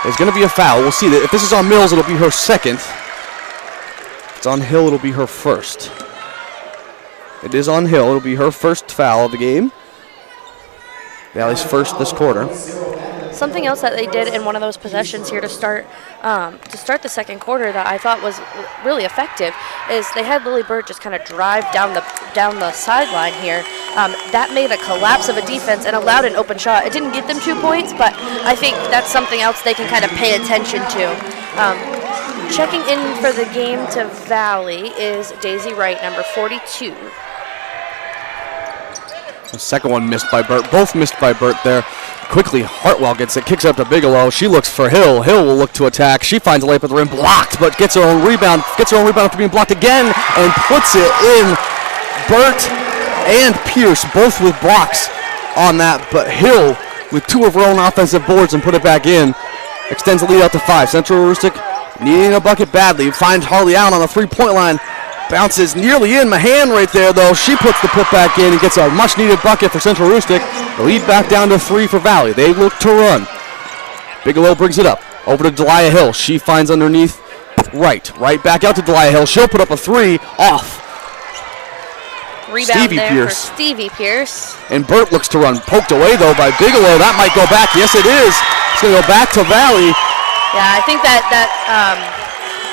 There's going to be a foul. We'll see. If this is on Mills, it'll be her second. If it's on Hill, it'll be her first. It is on Hill. It'll be her first foul of the game. Valley's first this quarter. Something else that they did in one of those possessions here to start the second quarter that I thought was really effective is they had Lily Burt just kind of drive down the sideline here. That made a collapse of a defense and allowed an open shot. It didn't get them 2 points, but I think that's something else they can kind of pay attention to. Checking in for the game to Valley is Daisy Wright, number 42. The second one missed by Burt. Both missed by Burt there. Quickly, Hartwell gets it, kicks it up to Bigelow. She looks for Hill. Hill will look to attack. She finds a layup at the rim, blocked, but gets her own rebound. Gets her own rebound after being blocked again and puts it in. Burt and Pierce both with blocks on that, but Hill with 2 of her own offensive boards and put it back in. Extends the lead out to 5. Central Aroostook needing a bucket badly. Finds Harley Allen on the 3-point line. Bounces nearly in. Mahan right there, though. She puts the putback in and gets a much-needed bucket for Central Aroostook. The lead back down to 3 for Valley. They look to run. Bigelow brings it up. Over to Delia Hill. She finds underneath Right back out to Delia Hill. She'll put up a 3 off. Rebound for Stevie Pierce. And Burt looks to run. Poked away, though, by Bigelow. That might go back. Yes, it is. It's going to go back to Valley. Yeah, I think that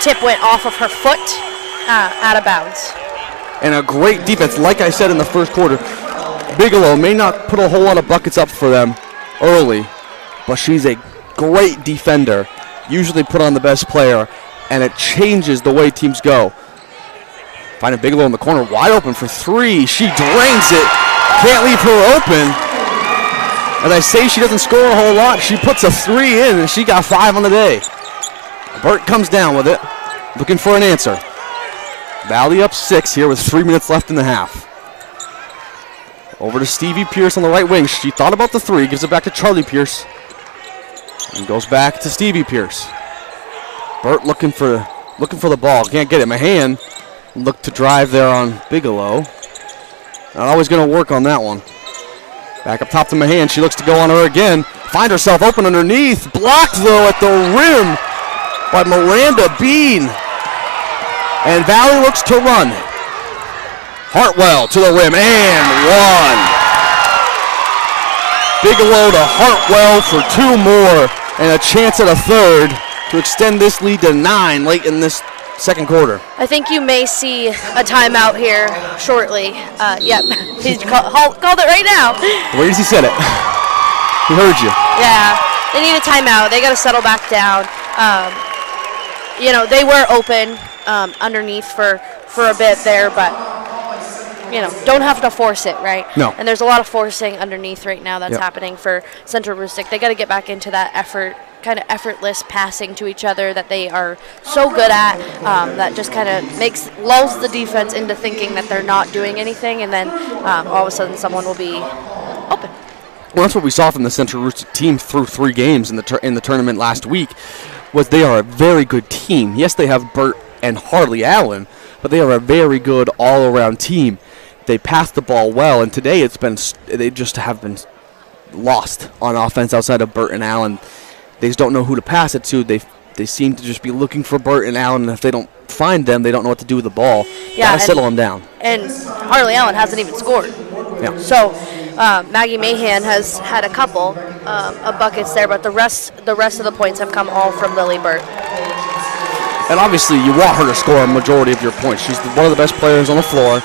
tip went off of her foot. Out of bounds. And a great defense, like I said in the first quarter. Bigelow may not put a whole lot of buckets up for them early, but she's a great defender. Usually put on the best player, and it changes the way teams go. Finding Bigelow in the corner, wide open for 3. She drains it. Can't leave her open. As I say, she doesn't score a whole lot. She puts a 3 in, and she got 5 on the day. Burt comes down with it, looking for an answer. Valley up 6 here with 3 minutes left in the half. Over to Stevie Pierce on the right wing. She thought about the 3, gives it back to Charlie Pierce, and goes back to Stevie Pierce. Burt looking for the ball. Can't get it. Mahan looked to drive there on Bigelow. Not always going to work on that one. Back up top to Mahan. She looks to go on her again. Find herself open underneath. Blocked, though, at the rim by Miranda Bean. And Valley looks to run. Hartwell to the rim and one. Bigelow to Hartwell for 2 more and a chance at a third to extend this lead to 9 late in this second quarter. I think you may see a timeout here shortly. Yep, he called it right now. Where does he said it? He heard you. Yeah, they need a timeout. They got to settle back down. They were open underneath for a bit there, but don't have to force it, right? No. And there's a lot of forcing underneath right now that's happening for Central Aroostook. They got to get back into that kind of effortless passing to each other that they are so good at, that just kind of lulls the defense into thinking that they're not doing anything, and then all of a sudden someone will be open. Well, that's what we saw from the Central Aroostook team through 3 games in the tournament last week, was they are a very good team. Yes, they have Burt and Harley Allen, but they are a very good all-around team. They pass the ball well, and today they just have been lost on offense outside of Burt and Allen. They just don't know who to pass it to. They seem to just be looking for Burt and Allen, and if they don't find them, they don't know what to do with the ball. Gotta settle them down. And Harley Allen hasn't even scored. Yeah. So Maggie Mahan has had a couple of buckets there, but the rest of the points have come all from Lily Burt. And obviously, you want her to score a majority of your points. She's one of the best players on the floor.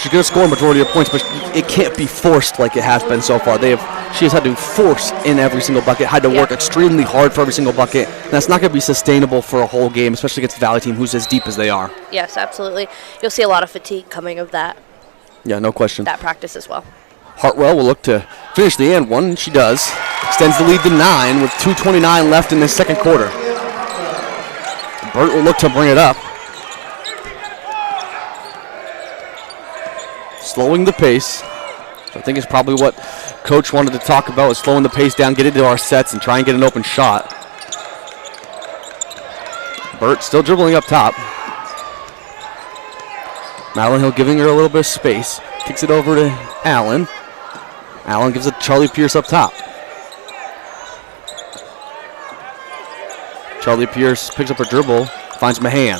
She's going to score a majority of points, but it can't be forced like it has been so far. She has had to force in every single bucket, had to work extremely hard for every single bucket, and that's not going to be sustainable for a whole game, especially against a Valley team who's as deep as they are. Yes, absolutely. You'll see a lot of fatigue coming of that. Yeah, no question. That practice as well. Hartwell will look to finish the and one. She does. Extends the lead to 9 with 2:29 left in this second quarter. Burt will look to bring it up. Slowing the pace. I think it's probably what Coach wanted to talk about, is slowing the pace down, get into our sets, and try and get an open shot. Burt still dribbling up top. Madeline Hill giving her a little bit of space. Kicks it over to Allen. Allen gives it to Charlie Pierce up top. Charlie Pierce picks up her dribble, finds Mahan.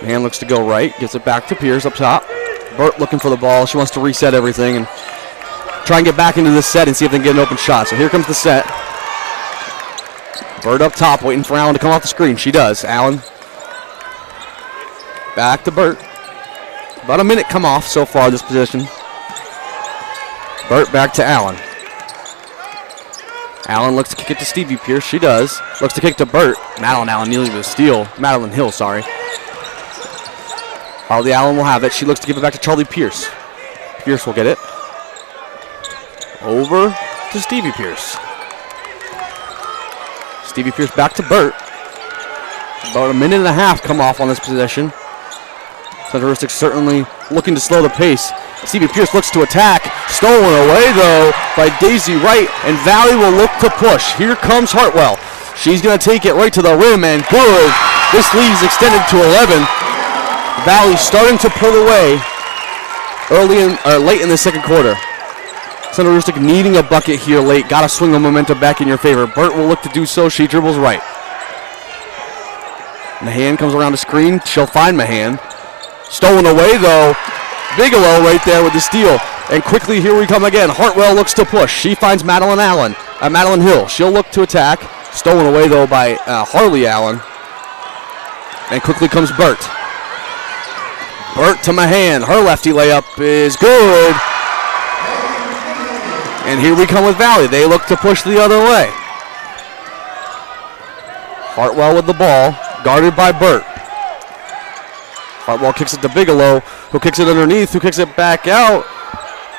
Mahan looks to go right, gives it back to Pierce up top. Burt looking for the ball. She wants to reset everything and try and get back into this set and see if they can get an open shot. So here comes the set. Burt up top, waiting for Allen to come off the screen. She does. Allen back to Burt. About a minute come off so far this position. Burt back to Allen. Allen looks to kick it to Stevie Pierce. She does. Looks to kick to Burt. Madeline Allen kneeling to the steal. Madeline Hill, sorry. Harley Allen will have it. She looks to give it back to Charlie Pierce. Pierce will get it. Over to Stevie Pierce. Stevie Pierce back to Burt. About a minute and a half come off on this possession. Central Aroostook certainly looking to slow the pace. Stevie Pierce looks to attack. Stolen away, though, by Daisy Wright, and Valley will look to push. Here comes Hartwell. She's going to take it right to the rim, and good. This lead is extended to 11. Valley starting to pull away late in the second quarter. Central Aroostook needing a bucket here late. Got to swing the momentum back in your favor. Burt will look to do so. She dribbles right. Mahan comes around the screen. She'll find Mahan. Stolen away, though. Bigelow right there with the steal. And quickly, here we come again. Hartwell looks to push. She finds Madeline Hill. She'll look to attack. Stolen away, though, by Harley Allen. And quickly comes Burt. Burt to Mahan. Her lefty layup is good. And here we come with Valley. They look to push the other way. Hartwell with the ball, guarded by Burt. Hartwell kicks it to Bigelow, who kicks it underneath, who kicks it back out.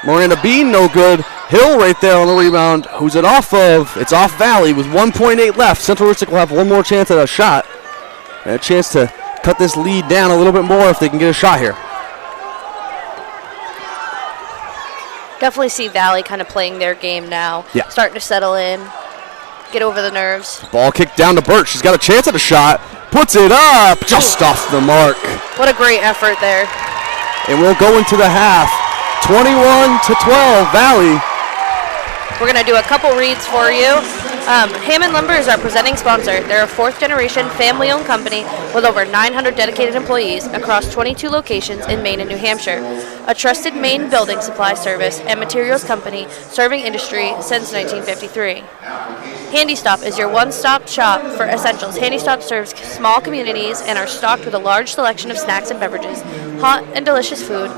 Miranda Bean, no good. Hill right there on the rebound. Who's it off of? It's off Valley with 1:8 left. Central Aroostook will have one more chance at a shot. And a chance to cut this lead down a little bit more if they can get a shot here. Definitely see Valley kind of playing their game now. Yeah. Starting to settle in, get over the nerves. Ball kicked down to Burt. She's got a chance at a shot. puts it up, just off the mark. What a great effort there. And we'll go into the half. 21-12, Valley. We're going to do a couple reads for you. Hammond Lumber is our presenting sponsor. They're a fourth-generation, family-owned company with over 900 dedicated employees across 22 locations in Maine and New Hampshire. A trusted Maine building supply service and materials company serving industry since 1953. Handy Stop is your one-stop shop for essentials. Handy Stop serves small communities and are stocked with a large selection of snacks and beverages, hot and delicious food,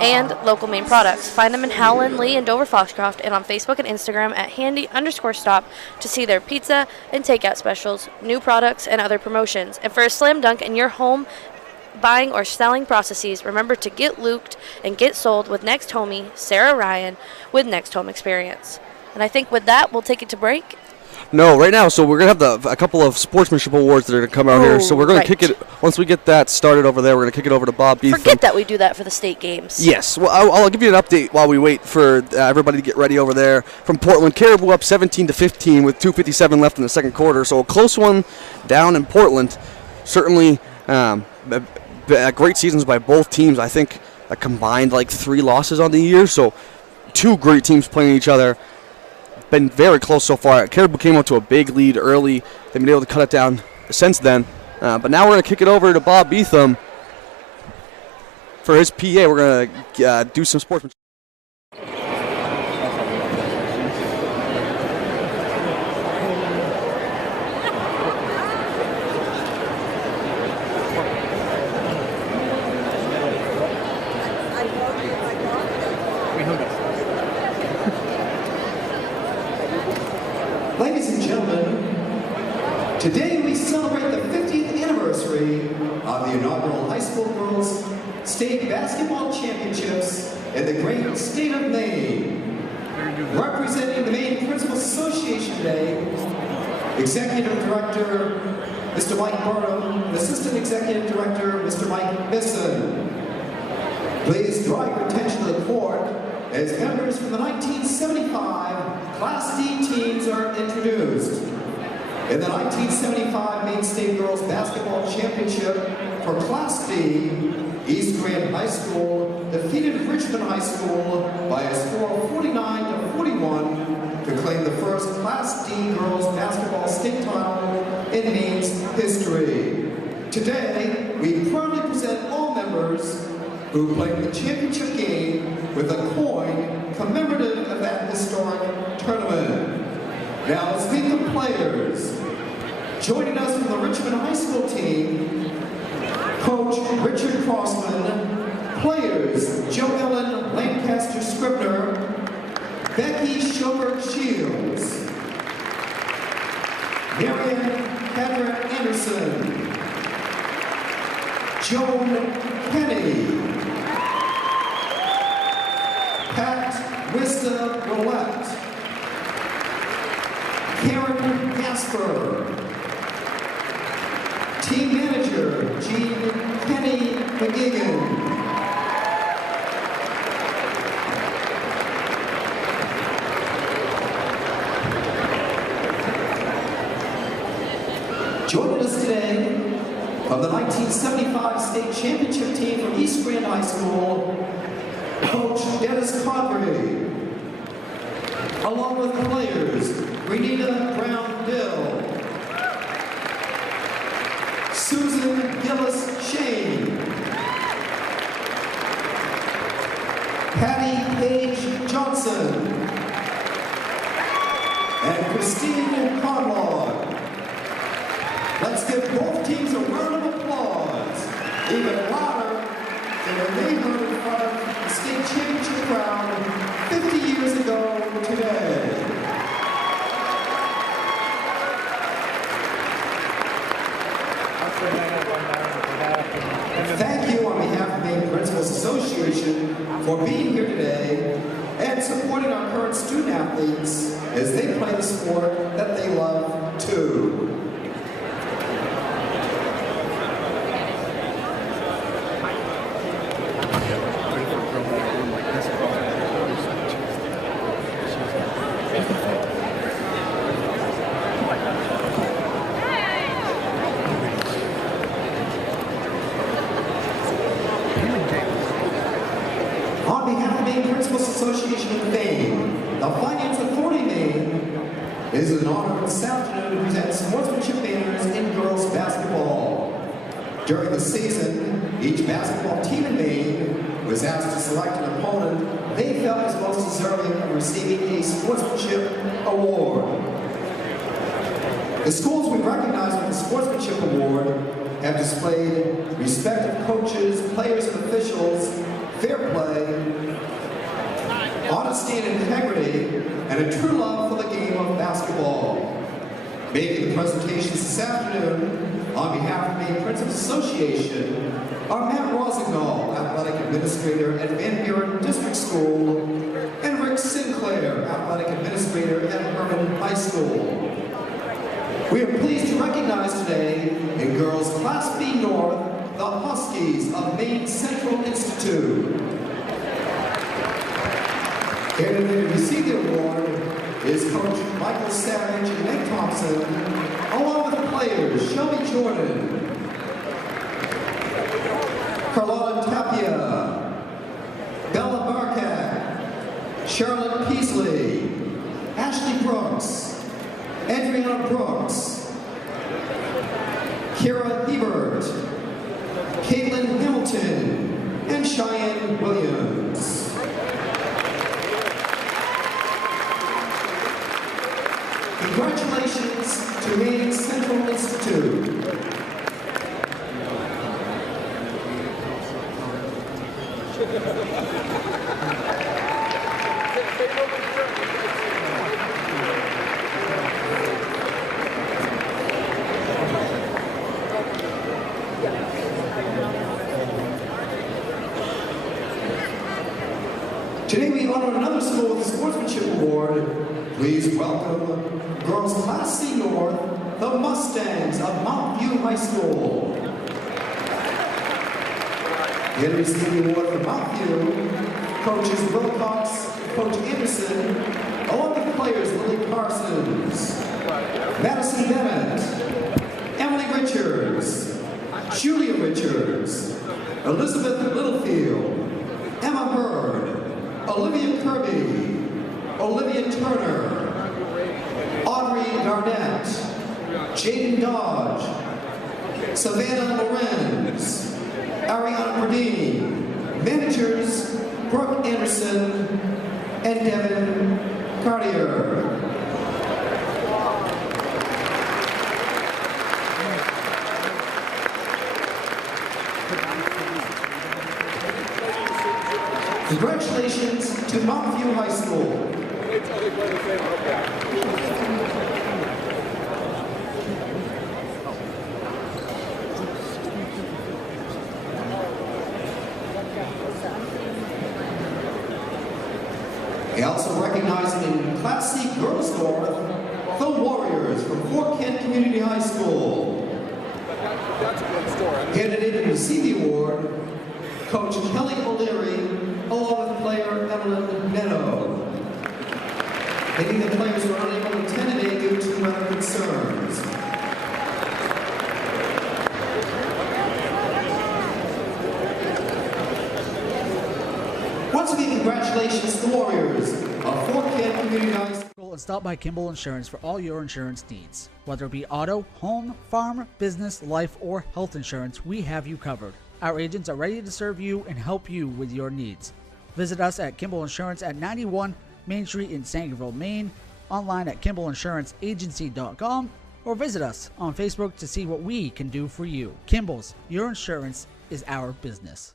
and local Maine products. Find them in Howland, Lee, and Dover Foxcroft, and on Facebook and Instagram at handy_stop to see their pizza and takeout specials, new products, and other promotions. And for a slam dunk in your home buying or selling processes, remember to get looped and get sold with Next Homie, Sarah Ryan, with Next Home Experience. And I think with that, we'll take it to break. No, right now, so we're going to have a couple of sportsmanship awards that are going to come out here. So we're going to kick it, once we get that started over there, we're going to kick it over to Bob Beetham. Forget that we do that for the state games. Yes. Well, I'll give you an update while we wait for everybody to get ready over there. From Portland, Caribou up 17-15 with 2:57 left in the second quarter. So a close one down in Portland. Certainly great seasons by both teams. I think a combined like 3 losses on the year. So 2 great teams playing each other. Been very close so far. Caribou came up to a big lead early. They've been able to cut it down since then. But now we're going to kick it over to Bob Beetham for his PA. We're going to do some sportsmanship. Ladies and gentlemen, today we celebrate the 50th anniversary of the inaugural high school girls state basketball championships in the great state of Maine. Representing the Maine Principals Association today, Executive Director Mr. Mike Barnum and Assistant Executive Director Mr. Mike Bisson. Please draw your attention to the court as members from the 1975 Class D teams are introduced. In the 1975 Maine State Girls Basketball Championship for Class D, East Grand High School defeated Richmond High School by a score of 49-41 to claim the first Class D Girls Basketball state title in Maine's history. Today, we proudly present all members who played the championship game with a coin commemorative of that historic tournament. Now let's meet the players. Joining us from the Richmond High School team, Coach Richard Crossman, players Joe Ellen Lancaster Scribner, Becky Schoberg Shields, Marian Catherine Anderson, Joan Kenny, Pat Wista Roulette, Karen Gasper, Team Manager Jean Kenny McGigan, joining us today from the 1975 state championship team from East Grand High School, Coach Dennis Convery, along with players Renita Brown-Dill, Susan Gillis-Shane, Patty Page Johnson, and Christine Conlog. Let's give both teams a round of applause, even louder than when they heard in front of the state championship crowd 50 years ago today. Thank you on behalf of the Maine Principals Association for being here today and supporting our current student athletes as they play the sport that they love too. Maine Principals Association of Fame, the Finance Authority Maine, it is an honor this afternoon to present sportsmanship banners in girls basketball. During the season, each basketball team in Maine was asked to select an opponent they felt was most deserving of receiving a sportsmanship award. The schools we recognize with the Sportsmanship Award have displayed respective coaches, players, and officials, fair play, honesty and integrity, and a true love for the game of basketball. Making the presentations this afternoon, on behalf of the Maine Principals Association, are Matt Rosignol, Athletic Administrator at Van Buren District School, and Rick Sinclair, Athletic Administrator at Herman High School. We are pleased to recognize today, in girls Class B North, the Huskies of Maine Central Institute. Here today to receive the award is Coach Michael Savage and Meg Thompson, along with players Shelby Jordan, Carlotta Tapia, Bella Barkat, Charlotte Peasley, Ashley Brooks, Adriana Brooks, Kira Hebert, Caitlin Hamilton, and Cheyenne Williams. Congratulations to Maine Central Institute. Today we honor another school with the Sportsmanship Award. Please welcome girls Class C North, the Mustangs of Mountview High School. Here to receive the award from Mountview, coaches Wilcox, Coach Anderson, along with players Lily Parsons, Madison Bennett, Emily Richards, Julia Richards, Elizabeth Littlefield, Emma Hurd, Olivia Kirby, Olivia Turner, Audrey Garnett, Jaden Dodge, Savannah Lorenz, Ariana Burdine, managers Brooke Anderson and Devin Cartier. Congratulations to Mountview High School. We also recognize in Class C Girls North, the Warriors from Fort Kent Community High School. Here today to receive the award, Coach Kelly O'Leary, along with player Evelyn Neto. Many of the players were unable to attend today due to weather concerns. Once again, congratulations to the Warriors of Fort Kent Community High School. And stop by Kimball Insurance for all your insurance needs. Whether it be auto, home, farm, business, life, or health insurance, we have you covered. Our agents are ready to serve you and help you with your needs. Visit us at Kimball Insurance at 91 Main Street in Sangerville, Maine, online at KimballInsuranceAgency.com, or visit us on Facebook to see what we can do for you. Kimball's, your insurance is our business.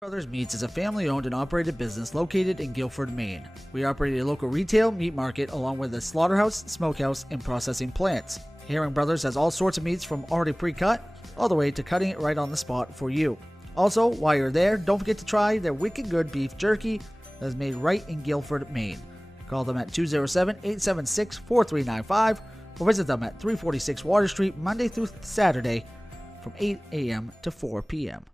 Brothers Meats is a family-owned and operated business located in Guilford, Maine. We operate a local retail meat market along with a slaughterhouse, smokehouse, and processing plants. Herring Brothers has all sorts of meats from already pre-cut all the way to cutting it right on the spot for you. Also, while you're there, don't forget to try their wicked good beef jerky that is made right in Guilford, Maine. Call them at 207-876-4395 or visit them at 346 Water Street Monday through Saturday from 8 a.m. to 4 p.m.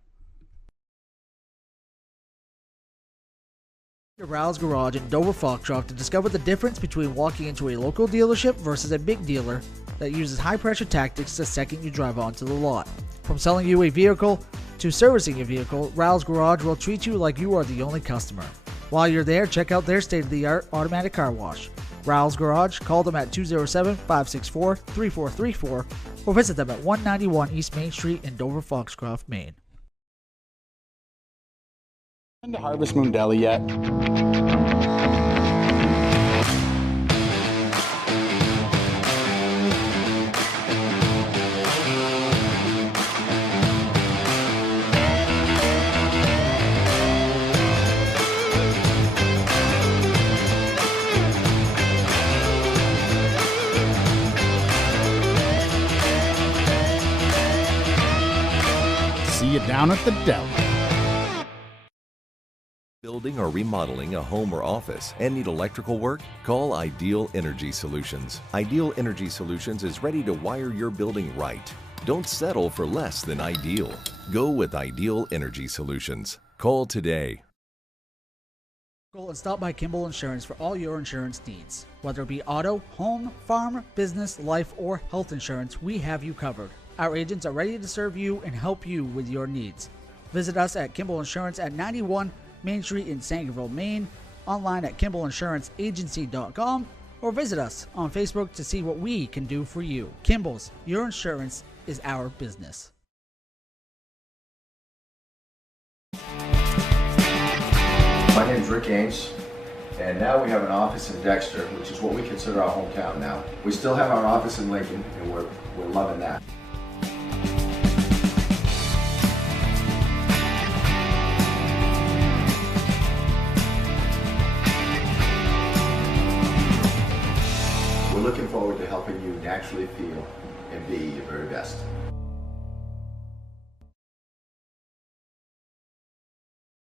Rouse Garage in Dover Foxcroft to discover the difference between walking into a local dealership versus a big dealer that uses high-pressure tactics the second you drive onto the lot. From selling you a vehicle to servicing your vehicle, Rouse Garage will treat you like you are the only customer. While you're there, check out their state-of-the-art automatic car wash. Rouse Garage, call them at 207-564-3434 or visit them at 191 East Main Street in Dover Foxcroft, Maine. Been to Harvest Moon Deli yet? See you down at the deli. Building or remodeling a home or office and need electrical work? Call Ideal Energy Solutions. Ideal Energy Solutions is ready to wire your building right. Don't settle for less than ideal. Go with Ideal Energy Solutions. Call today. And stop by Kimball Insurance for all your insurance needs. Whether it be auto, home, farm, business, life, or health insurance, we have you covered. Our agents are ready to serve you and help you with your needs. Visit us at Kimball Insurance at 91 Main Street in Sangerville, Maine, online at KimballInsuranceAgency.com, or visit us on Facebook to see what we can do for you. Kimball's, your insurance is our business. My name's Rick Ames, and now we have an office in Dexter, which is what we consider our hometown now. We still have our office in Lincoln, and we're loving that. We're looking forward to helping you naturally feel and be your very best.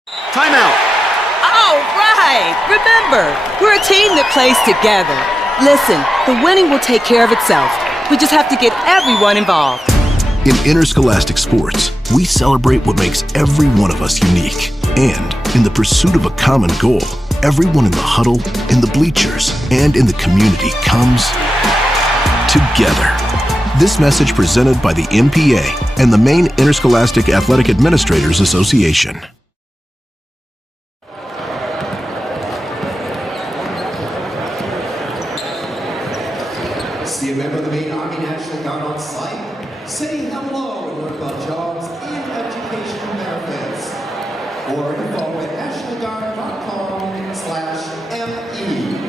Timeout! All right! Remember, we're a team that plays together. Listen, the winning will take care of itself. We just have to get everyone involved. In interscholastic sports, we celebrate what makes every one of us unique. And in the pursuit of a common goal, everyone in the huddle, in the bleachers, and in the community comes together. This message presented by the MPA and the Maine Interscholastic Athletic Administrators Association. See a member of the Maine Army National Guard on site? Say hello and learn about jobs and educational benefits. Or info at nationalguard.com/ME.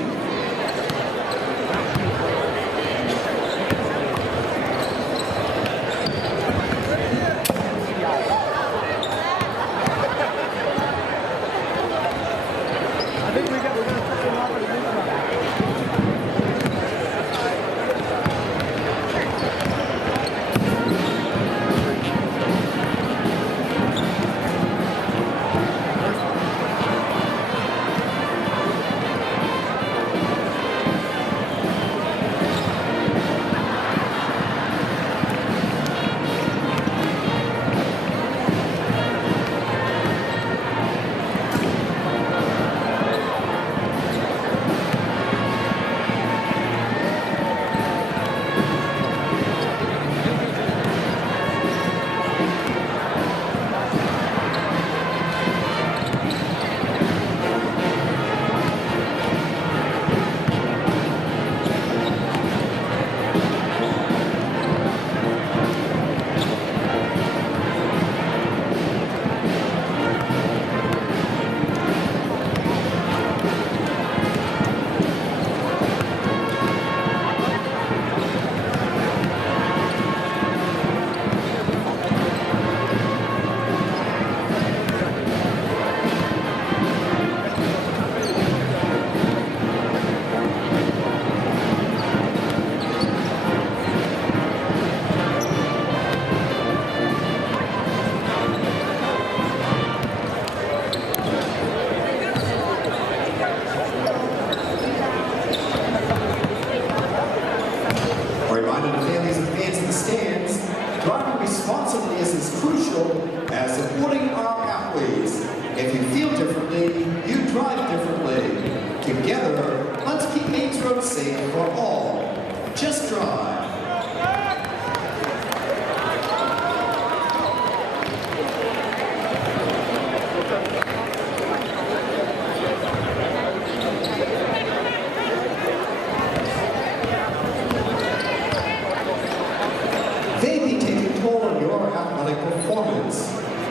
Responsibly is as crucial as supporting our athletes. If you feel differently, you drive differently. Together, let's keep Main Road safe for all. Just drive.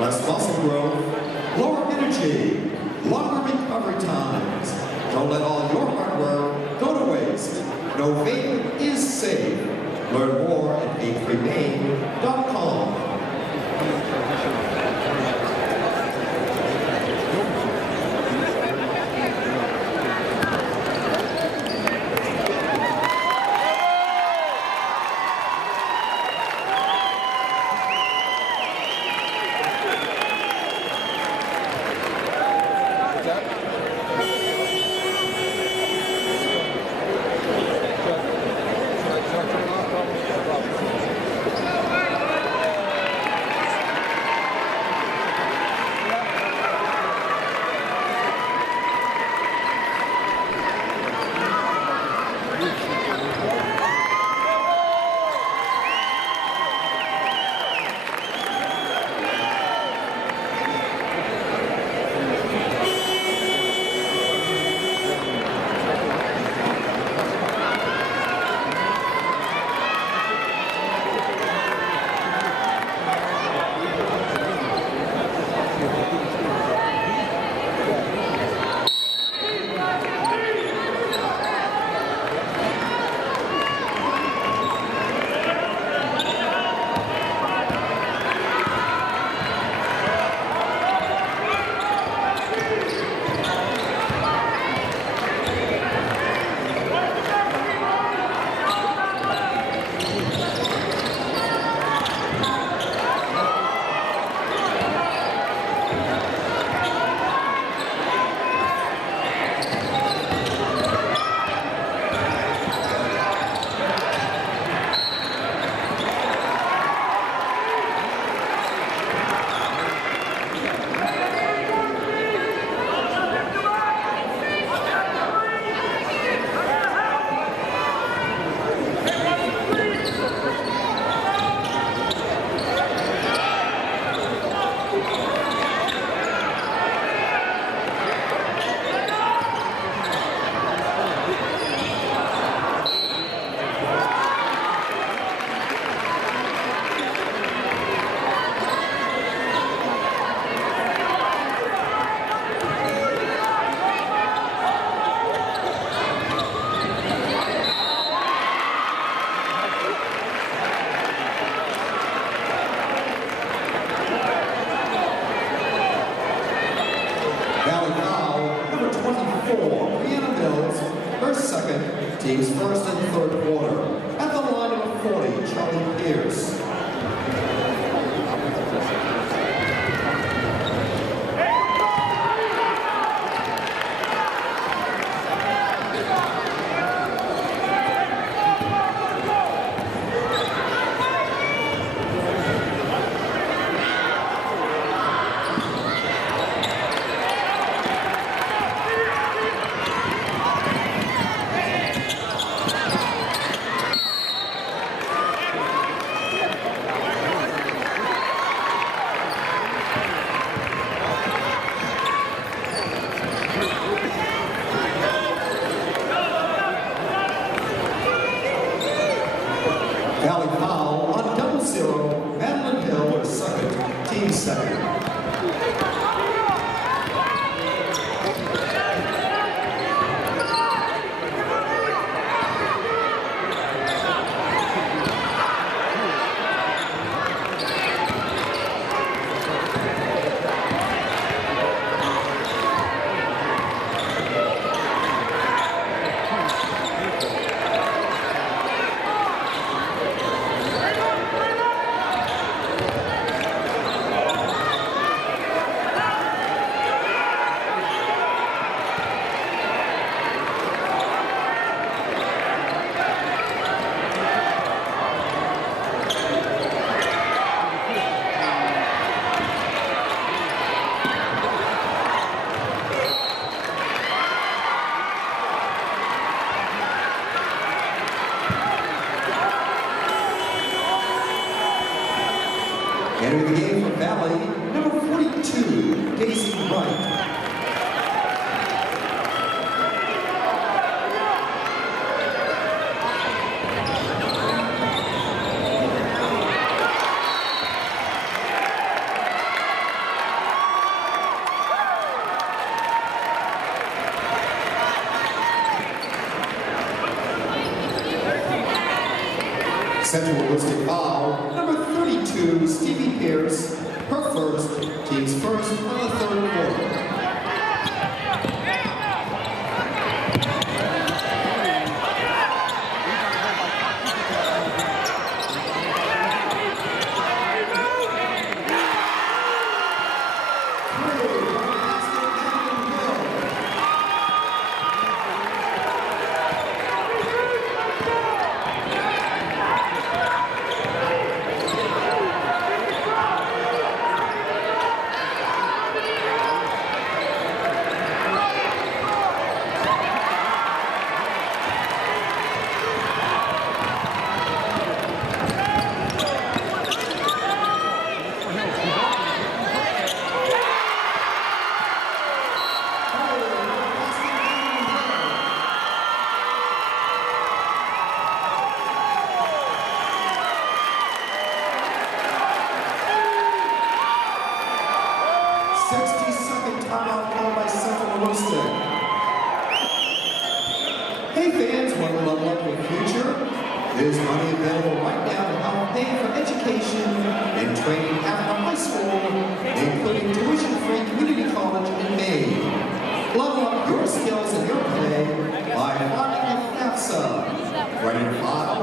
Less muscle growth, lower energy, longer recovery times. Don't let all your hard work go to waste. No vape is safe. Learn more at vapefreemaine.com. Teams first and third quarter. At the line of 40, Charlie Pierce. Entering the game for Valley, number 42, Daisy Wright. Central Aroostook foul, number 32, Stevie Pierce, her first, team's first on the third quarter. Timeout called by Central Aroostook. Hey fans, want to level up your future? There's money available right now to help pay for education and training after high school, including tuition-free community college in Maine. Level up your skills and your play by filing with FAFSA. Ready to file?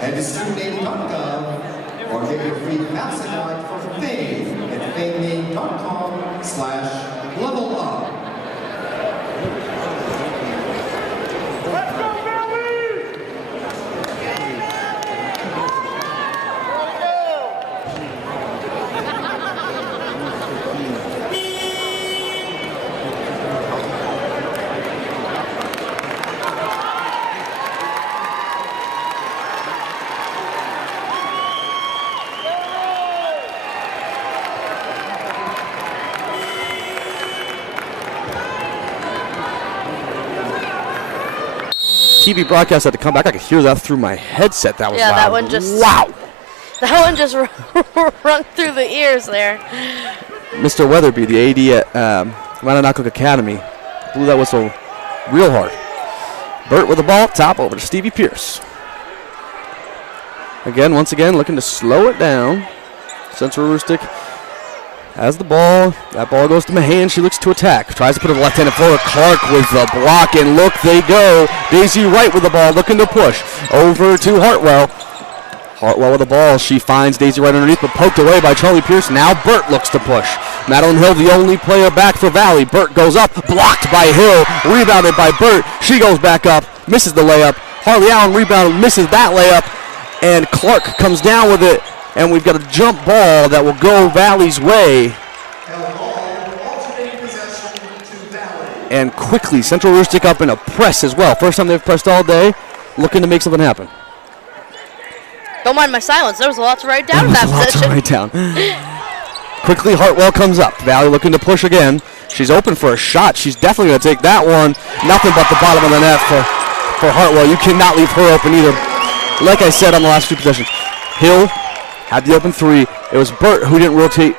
Head to studentaid.gov or get your free FAFSA guide for FAME at famemaine.com/level up. TV broadcast had to come back. I could hear that through my headset. That was loud. That one just... Wow. That one just rung through the ears there. Mr. Weatherby, the AD at Mananacook Academy, blew that whistle real hard. Burt with the ball, top over to Stevie Pierce. Once again, looking to slow it down. Central Aroostook has the ball. That ball goes to Mahan. She looks to attack. Tries to put it left-handed forward. Clark with the block, and look, they go. Daisy Wright with the ball, looking to push. Over to Hartwell. Hartwell with the ball. She finds Daisy Wright underneath, but poked away by Charlie Pierce. Now Burt looks to push. Madeline Hill, the only player back for Valley. Burt goes up, blocked by Hill. Rebounded by Burt. She goes back up, misses the layup. Harley Allen rebounded, misses that layup. And Clark comes down with it. And we've got a jump ball that will go Valley's way. And quickly, Central Aroostook up in a press as well. First time they've pressed all day, looking to make something happen. Don't mind my silence. There was a lot to write down in that position. Quickly, Hartwell comes up. Valley looking to push again. She's open for a shot. She's definitely going to take that one. Nothing but the bottom of the net for Hartwell. You cannot leave her open either. Like I said on the last two possessions, Hill had the open three. It was Burt who didn't rotate.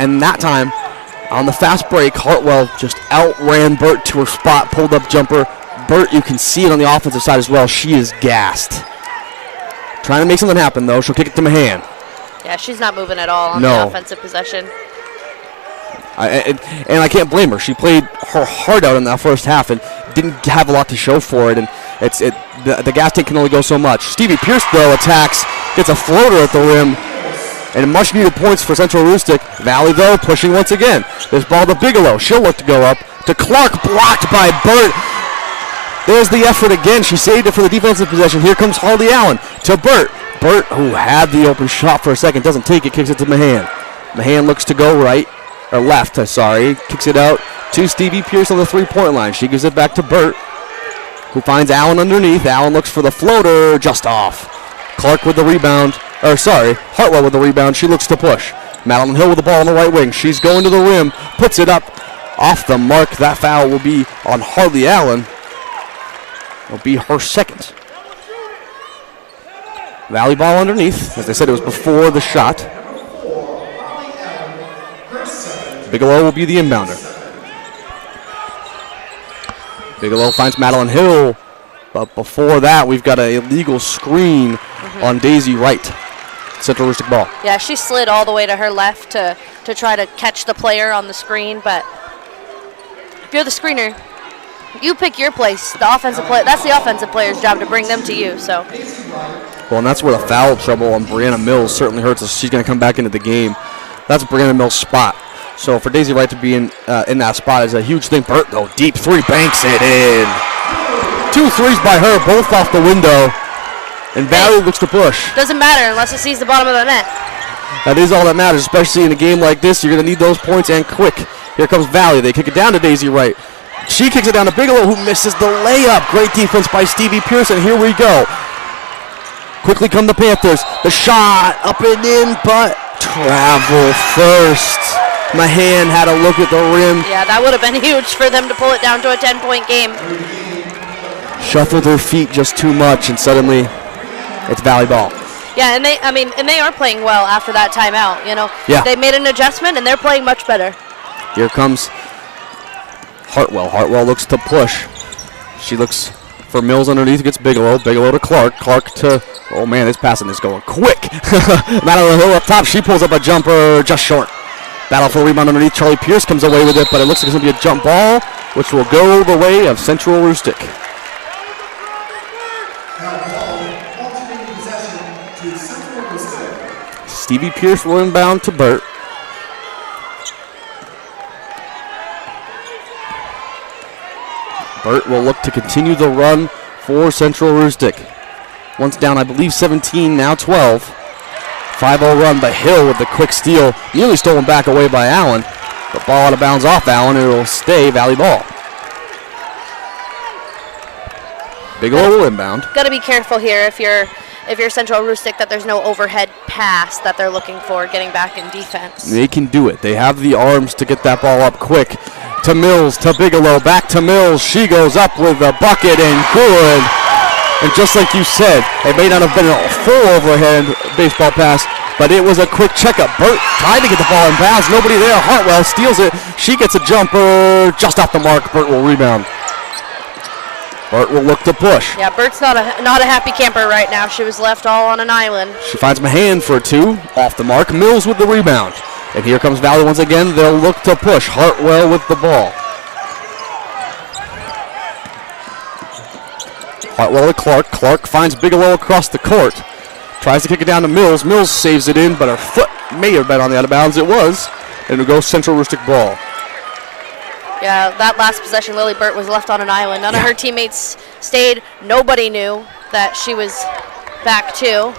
And that time, on the fast break, Hartwell just outran Burt to her spot, pulled up jumper. Burt, you can see it on the offensive side as well. She is gassed. Trying to make something happen, though. She'll kick it to Mahan. Yeah, she's not moving at all on the offensive possession. And I can't blame her. She played her heart out in that first half and didn't have a lot to show for it. And the gas tank can only go so much. Stevie Pierce, though, attacks, gets a floater at the rim, and much needed points for Central Aroostook. Valley, though, pushing once again. This ball to Bigelow. She'll look to go up to Clark, blocked by Burt. There's the effort again. She saved it for the defensive possession. Here comes Harley Allen to Burt. Burt, who had the open shot for a second, doesn't take it, kicks it to Mahan. Mahan looks to go left, kicks it out to Stevie Pierce on the three-point line. She gives it back to Burt, who finds Allen underneath. Allen looks for the floater, just off. Clark with the rebound. Hartwell with the rebound. She looks to push. Madeline Hill with the ball on the right wing. She's going to the rim, puts it up off the mark. That foul will be on Harley Allen. It'll be her second. Valley ball underneath. As I said, it was before the shot. Bigelow will be the inbounder. Bigelow finds Madeline Hill. But before that, we've got an illegal screen on Daisy Wright. Central Aroostook ball. Yeah, she slid all the way to her left to try to catch the player on the screen, but if you're the screener, you pick your place. The offensive play, that's the offensive player's job to bring them to you. So. Well, and that's where the foul trouble on Brianna Mills certainly hurts us. She's going to come back into the game. That's Brianna Mills' spot. So for Daisy Wright to be in that spot is a huge thing. Burt, though, deep three, banks it in. 2 threes by her, both off the window. And Valley looks to push. Doesn't matter unless it sees the bottom of the net. That is all that matters, especially in a game like this. You're going to need those points, and quick. Here comes Valley. They kick it down to Daisy Wright. She kicks it down to Bigelow, who misses the layup. Great defense by Stevie Pearson. Here we go. Quickly come the Panthers. The shot up and in, but travel first. Mahan had a look at the rim. Yeah, that would have been huge for them to pull it down to a 10-point game. Shuffled her feet just too much, and suddenly it's Valley ball. Yeah, and they are playing well after that timeout. You know, They made an adjustment and they're playing much better. Here comes Hartwell. Hartwell looks to push. She looks for Mills underneath. Gets Bigelow. Bigelow to Clark. Clark to. Oh man, this passing is going quick. Madeline Hill up top. She pulls up a jumper just short. Battle for the rebound underneath. Charlie Pierce comes away with it, but it looks like it's going to be a jump ball, which will go the way of Central Aroostook. Stevie Pierce will inbound to Burt. Burt will look to continue the run for Central Aroostook. Once down, I believe 17, now 12. 5-0 run by Hill with the quick steal. Nearly stolen back away by Allen. The ball out of bounds off Allen. It will stay Valley ball. Bigelow will inbound. Got to be careful here if you're Central Aroostook that there's no overhead pass that they're looking for getting back in defense. They can do it. They have the arms to get that ball up quick. To Mills, to Bigelow, back to Mills. She goes up with a bucket and good. And just like you said, it may not have been a full overhead baseball pass, but it was a quick checkup. Burt tried to get the ball in bounds. Nobody there. Hartwell steals it. She gets a jumper just off the mark. Burt will rebound. Burt will look to push. Yeah, Burt's not a happy camper right now. She was left all on an island. She finds Mahan for 2. Off the mark. Mills with the rebound. And here comes Valley once again. They'll look to push. Hartwell with the ball. Hartwell to Clark. Clark finds Bigelow across the court. Tries to kick it down to Mills. Mills saves it in, but her foot may have been on the out of bounds. It was. And it'll go Central Aroostook ball. Yeah, that last possession, Lily Burt was left on an island. None of her teammates stayed. Nobody knew that she was back too.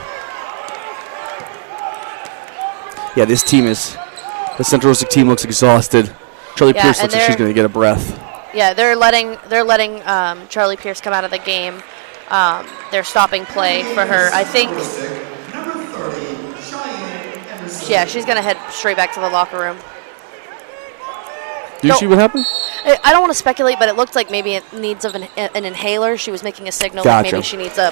Yeah, this team is, the Central Aroostook team looks exhausted. Charlie Pierce looks like she's going to get a breath. Yeah, they're letting Charlie Pierce come out of the game. They're stopping play for her. I think. Yeah, she's going to head straight back to the locker room. Do you see what happened? I don't want to speculate, but it looked like maybe it needs an inhaler. She was making a signal Gotcha. like maybe she needs a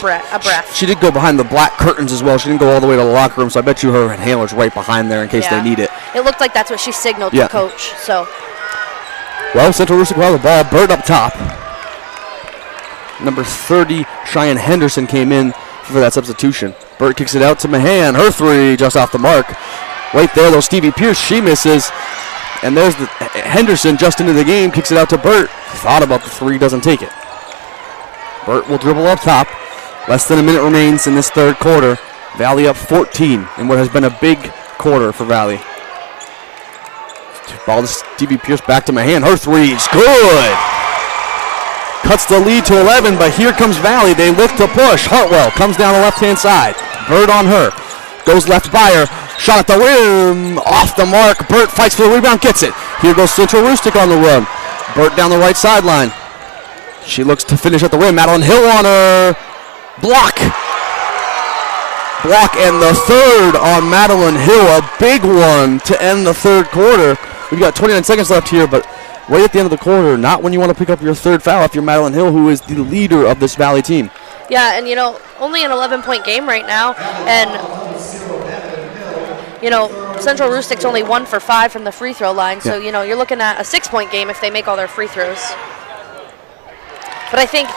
breath. She did go behind the black curtains as well. She didn't go all the way to the locker room, so I bet you her inhaler's right behind there in case they need it. It looked like that's what she signaled to coach. So. Well, Central Aroostook will have the ball. Burt up top. Number 30, Cheyenne Henderson came in for that substitution. Burt kicks it out to Mahan. Her 3 just off the mark. Right there, though, Stevie Pierce, she misses. And there's the Henderson just into the game, kicks it out to Burt. Thought about the 3, doesn't take it. Burt will dribble up top. Less than a minute remains in this third quarter. Valley up 14 in what has been a big quarter for Valley. Ball to Stevie Pierce, back to Mahan. Her 3 is good. Cuts the lead to 11, but here comes Valley. They look to push. Hartwell comes down the left-hand side. Burt on her. Goes left by her. Shot at the rim. Off the mark. Burt fights for the rebound. Gets it. Here goes Central Aroostook on the run. Burt down the right sideline. She looks to finish at the rim. Madeline Hill on her. Block. block, and the third on Madeline Hill, a big one to end the third quarter. We've got 29 seconds left here, but right at the end of the quarter, not when you want to pick up your third foul if you're Madeline Hill, who is the leader of this Valley team. Yeah, and, only an 11-point game right now, and, Central Aroostook's only 1 for 5 from the free throw line, so, you're looking at a 6-point game if they make all their free throws. But I think,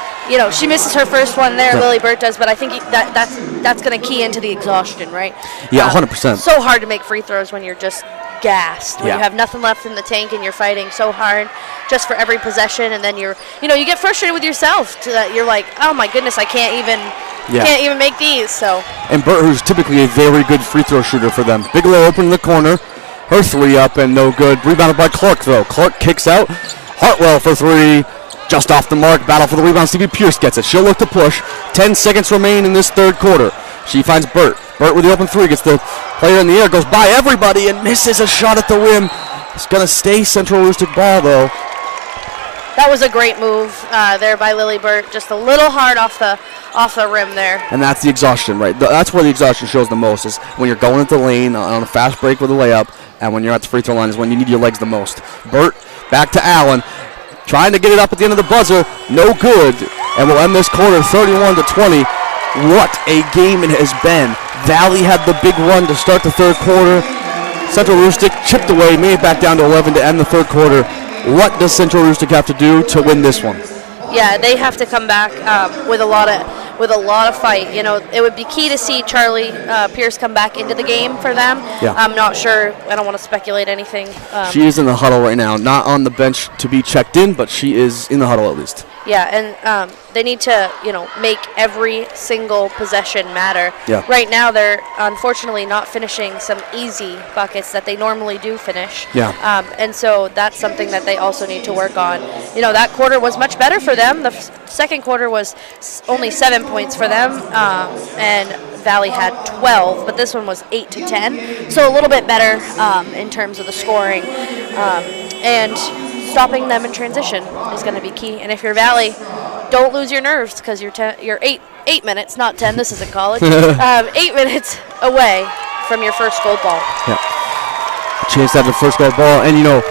she misses her first one there, Lily Burt does, but I think that's going to key into the exhaustion, right? Yeah, 100%. So hard to make free throws when you're just gassed, when you have nothing left in the tank and you're fighting so hard just for every possession, and then you get frustrated with yourself that you're like, oh my goodness, I can't even make these. So. And Burt, who's typically a very good free throw shooter for them. Bigelow open in the corner, her three up and no good. Rebounded by Clark though. Clark kicks out. Hartwell for three, just off the mark. Battle for the rebound. Stevie Pierce gets it. She'll look to push. 10 seconds remain in this third quarter. She finds Burt. Burt with the open three, gets the player in the air, goes by everybody and misses a shot at the rim. It's going to stay Central Aroostook ball though. That was a great move there by Lily Burt. Just a little hard off the rim there. And that's the exhaustion, right? That's where the exhaustion shows the most, is when you're going into the lane on a fast break with a layup, and when you're at the free throw line is when you need your legs the most. Burt back to Allen, trying to get it up at the end of the buzzer, no good, and we'll end this quarter 31-20. What a game it has been. Valley had the big run to start the third quarter. Central Aroostook chipped away, made it back down to 11 to end the third quarter. What does Central Aroostook have to do to win this one? Yeah, they have to come back with a lot of fight. It would be key to see Charlie Pierce come back into the game for them. Yeah. I'm not sure. I don't want to speculate anything. She is in the huddle right now, not on the bench to be checked in, but she is in the huddle at least. Yeah, and they need to, make every single possession matter. Yeah. Right now, they're unfortunately not finishing some easy buckets that they normally do finish. Yeah. And so that's something that they also need to work on. That quarter was much better for them. The second quarter was only 7 points for them, and Valley had 12, but this one was 8 to 10, so a little bit better in terms of the scoring. And stopping them in transition is going to be key. And if you're Valley, don't lose your nerves, because you're 8 minutes, not 10. This isn't college. 8 minutes away from your first gold ball. Yeah. Chance to have the first gold ball. And,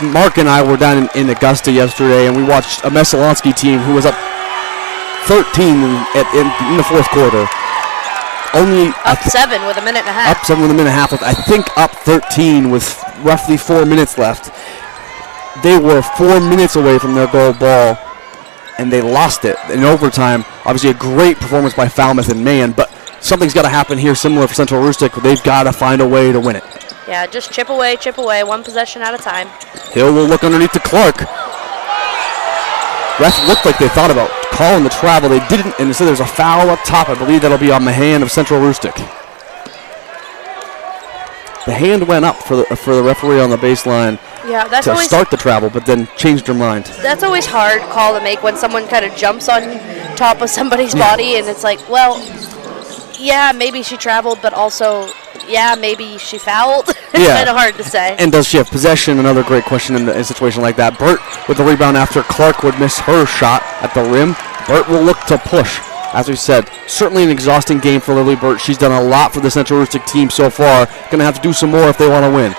Mark and I were down in Augusta yesterday, and we watched a Messalonsky team who was up 13 in the fourth quarter. Only up 7 with a minute and a half. Up 7 with a minute and a half. I think up 13 with roughly 4 minutes left. They were 4 minutes away from their gold ball, and they lost it in overtime. Obviously a great performance by Falmouth and Mahan, but something's got to happen here similar for Central Aroostook. They've got to find a way to win it. Yeah, just chip away, one possession at a time. Hill will look underneath to Clark. Ref looked like they thought about calling the travel. They didn't, and instead there's a foul up top. I believe that'll be on the hand of Central Aroostook. The hand went up for the referee on the baseline to start the travel, but then changed her mind. That's always hard call to make when someone kind of jumps on top of somebody's body, and it's like, well, yeah, maybe she traveled, but also, yeah, maybe she fouled. It's kind of hard to say. And does she have possession? Another great question in a situation like that. Burt with the rebound after Clark would miss her shot at the rim. Burt will look to push. As we said, certainly an exhausting game for Lily Burt. She's done a lot for the Central Aroostook team so far. Going to have to do some more if they want to win.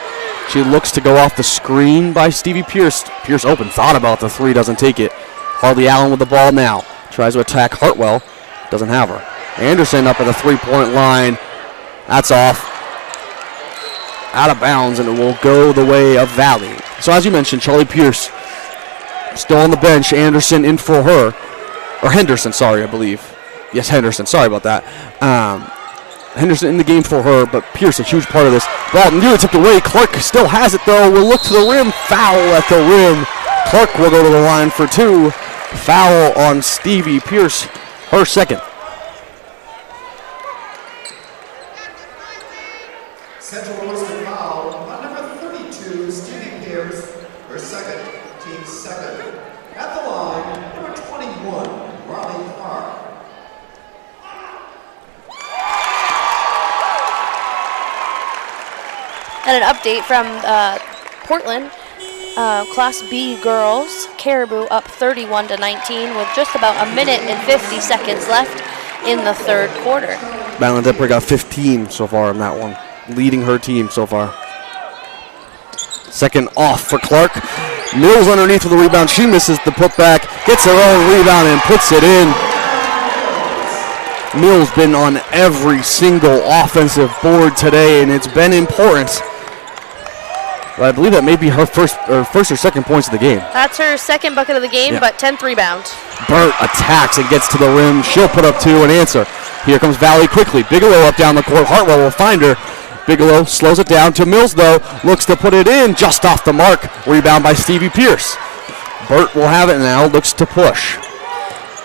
She looks to go off the screen by Stevie Pierce. Pierce open, thought about the three, doesn't take it. Harley Allen with the ball now. Tries to attack Hartwell, doesn't have her. Anderson up at the three-point line. That's off. Out of bounds, and it will go the way of Valley. So as you mentioned, Charlie Pierce still on the bench. Anderson in for her. Or Henderson, sorry, I believe. Yes, Henderson. Sorry about that. Henderson in the game for her, but Pierce a huge part of this. Ball nearly tipped away. Clark still has it, though. Will look to the rim. Foul at the rim. Clark will go to the line for two. Foul on Stevie Pierce, her second. Central Aroostook foul on number 32, Stevie Pierce, her second, team second. At the line, number 21, Ronnie Clark. And an update from Portland. Class B girls, Caribou up 31-19 with just about a minute and 50 seconds left in the third quarter. Madeline Depper got 15 so far on that one, leading her team so far. Second off for Clark. Mills underneath with the rebound. She misses the putback, gets her own rebound and puts it in. Mills been on every single offensive board today, and it's been important. I believe that may be her first or second points of the game. That's her second bucket of the game, Yeah. but 10th rebound. Burt attacks and gets to the rim. She'll put up two and answer. Here comes Valley quickly. Bigelow up down the court. Hartwell will find her. Bigelow slows it down to Mills, though. Looks to put it in just off the mark. Rebound by Stevie Pierce. Burt will have it now. Looks to push.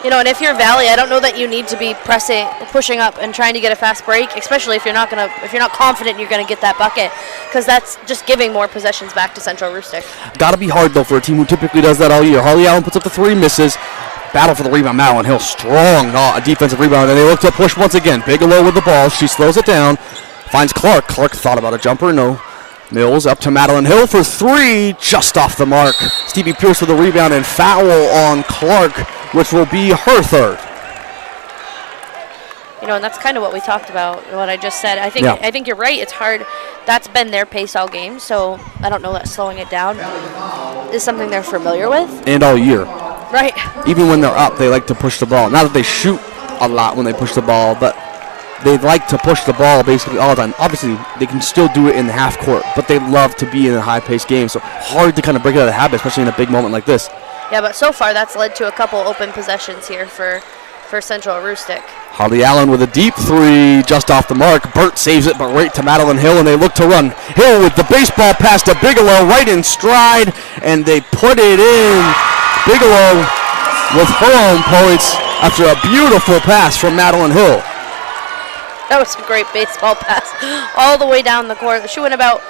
You know, and if you're Valley, I don't know that you need to be pushing up and trying to get a fast break, especially if you're not confident you're gonna get that bucket, because that's just giving more possessions back to Central Aroostook. Got to be hard though for a team who typically does that all year. Harley Allen puts up the three, misses. Battle for the rebound. Madeline Hill strong defensive rebound, and they look to push once again. Bigelow with the ball. She slows it down. Finds Clark. Clark thought about a jumper. No. Mills up to Madeline Hill for three, just off the mark. Stevie Pierce with the rebound and foul on Clark, which will be her third. You know, and that's kind of what we talked about, what I just said. I think you're right. It's hard. That's been their pace all game, so I don't know that slowing it down is something they're familiar with. And all year. Right. Even when they're up, they like to push the ball. Not that they shoot a lot when they push the ball, but they like to push the ball basically all the time. Obviously, they can still do it in the half court, but they love to be in a high-paced game, so hard to kind of break it out of the habit, especially in a big moment like this. Yeah, but so far that's led to a couple open possessions here for Central Aroostook. Harley Allen with a deep three, just off the mark. Burt saves it, but right to Madeline Hill, and they look to run. Hill with the baseball pass to Bigelow, right in stride, and they put it in. Bigelow with her own points after a beautiful pass from Madeline Hill. That was a great baseball pass all the way down the court. She went about,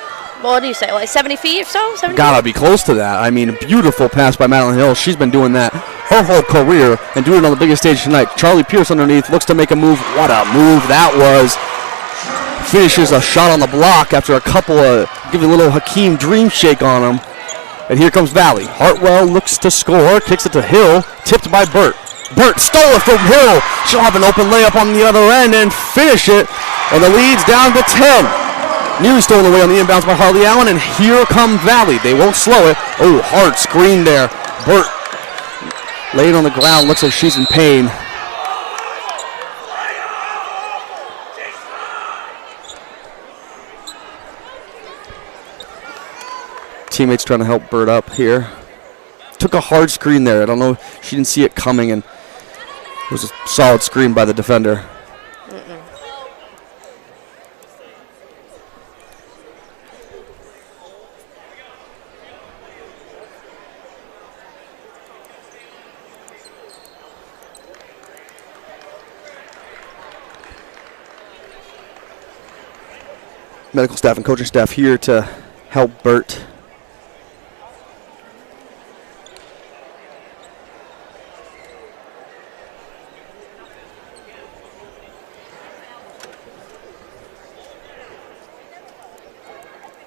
what do you say, like 70 feet or so? 70 Gotta feet? be close to that. I mean, a beautiful pass by Madeline Hill. She's been doing that her whole career and doing it on the biggest stage tonight. Charlie Pierce underneath looks to make a move. What a move that was. Finishes a shot on the block after a couple of, give a little Hakeem dream shake on him. And here comes Valley. Hartwell looks to score, kicks it to Hill, tipped by Burt. Burt stole it from Hill. She'll have an open layup on the other end and finish it. And the lead's down to 10. Nearly stolen away on the inbounds by Harley Allen, and here come Valley. They won't slow it. Oh, hard screen there. Burt laid on the ground, looks like she's in pain. Teammates trying to help Burt up here. Took a hard screen there. I don't know, she didn't see it coming, and it was a solid screen by the defender. Medical staff and coaching staff here to help Burt.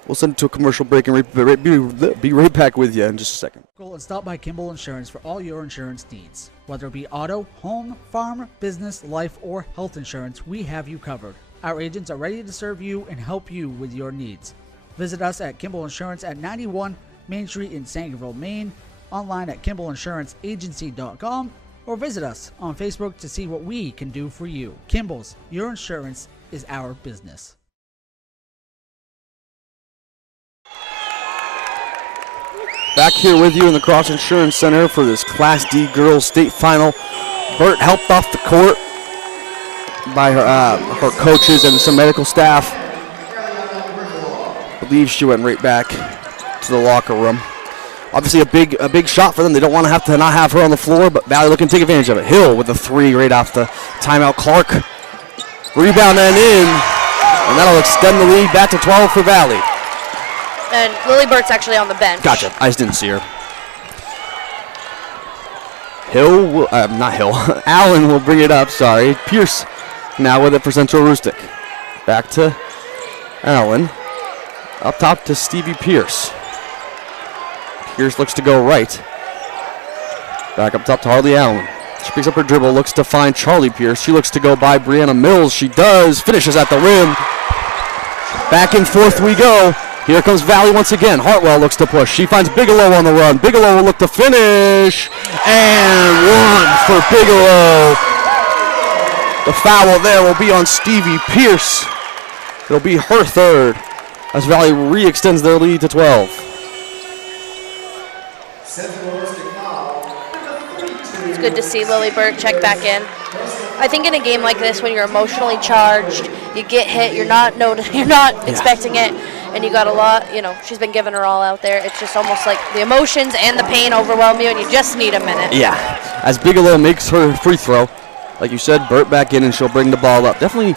We'll send it to a commercial break and be right back with you in just a second. Go and stop by Kimball Insurance for all your insurance needs. Whether it be auto, home, farm, business, life, or health insurance, we have you covered. Our agents are ready to serve you and help you with your needs. Visit us at Kimball Insurance at 91 Main Street in Sangerville, Maine, online at KimballInsuranceAgency.com, or visit us on Facebook to see what we can do for you. Kimball's, your insurance is our business. Back here with you in the Cross Insurance Center for this Class D Girls State Final. Burt helped off the court by her coaches and some medical staff. I believe she went right back to the locker room. Obviously a big shot for them. They don't want to have to not have her on the floor, but Valley looking to take advantage of it. Hill with a three right off the timeout. Clark rebound and in, and that'll extend the lead back to 12 for Valley. And Lily Burt's actually on the bench. Gotcha. I just didn't see her. Not Hill. Allen will bring it up. Sorry. Pierce now with it for Central Aroostook. Back to Allen. Up top to Stevie Pierce. Pierce looks to go right. Back up top to Harley Allen. She picks up her dribble, looks to find Charlie Pierce. She looks to go by Brianna Mills. She does. Finishes at the rim. Back and forth we go. Here comes Valley once again. Hartwell looks to push. She finds Bigelow on the run. Bigelow will look to finish. And one for Bigelow. The foul there will be on Stevie Pierce. It'll be her third as Valley re-extends their lead to 12. It's good to see Lily Burt check back in. I think in a game like this, when you're emotionally charged, you get hit, you're not expecting it, and you got a lot, she's been giving her all out there. It's just almost like the emotions and the pain overwhelm you, and you just need a minute. Yeah, as Bigelow makes her free throw, like you said, Burt back in, and she'll bring the ball up. Definitely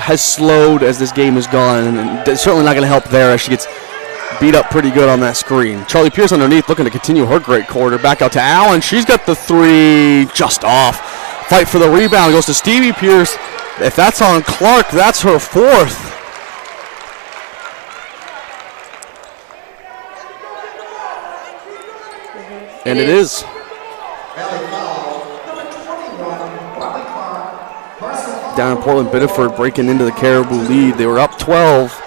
has slowed as this game has gone, and certainly not going to help there as she gets beat up pretty good on that screen. Charlie Pierce underneath looking to continue her great quarter. Back out to Allen. She's got the three just off. Fight for the rebound goes to Stevie Pierce. If that's on Clark, that's her fourth. And it is. Down in Portland, Biddeford breaking into the Caribou lead. They were up 12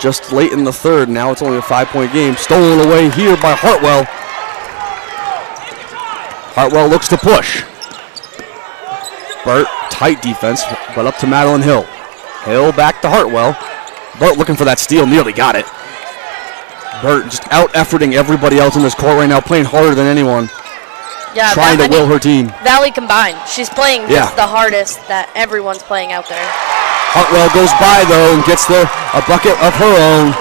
just late in the third. Now it's only a 5-point game. Stolen away here by Hartwell. Hartwell looks to push. Burt, tight defense, but up to Madeline Hill. Hill back to Hartwell. Burt looking for that steal, nearly got it. Burt just out-efforting everybody else in this court right now, playing harder than anyone. Yeah, trying to will her team. Valley combined. She's playing just the hardest that everyone's playing out there. Hartwell goes by, though, and gets a bucket of her own.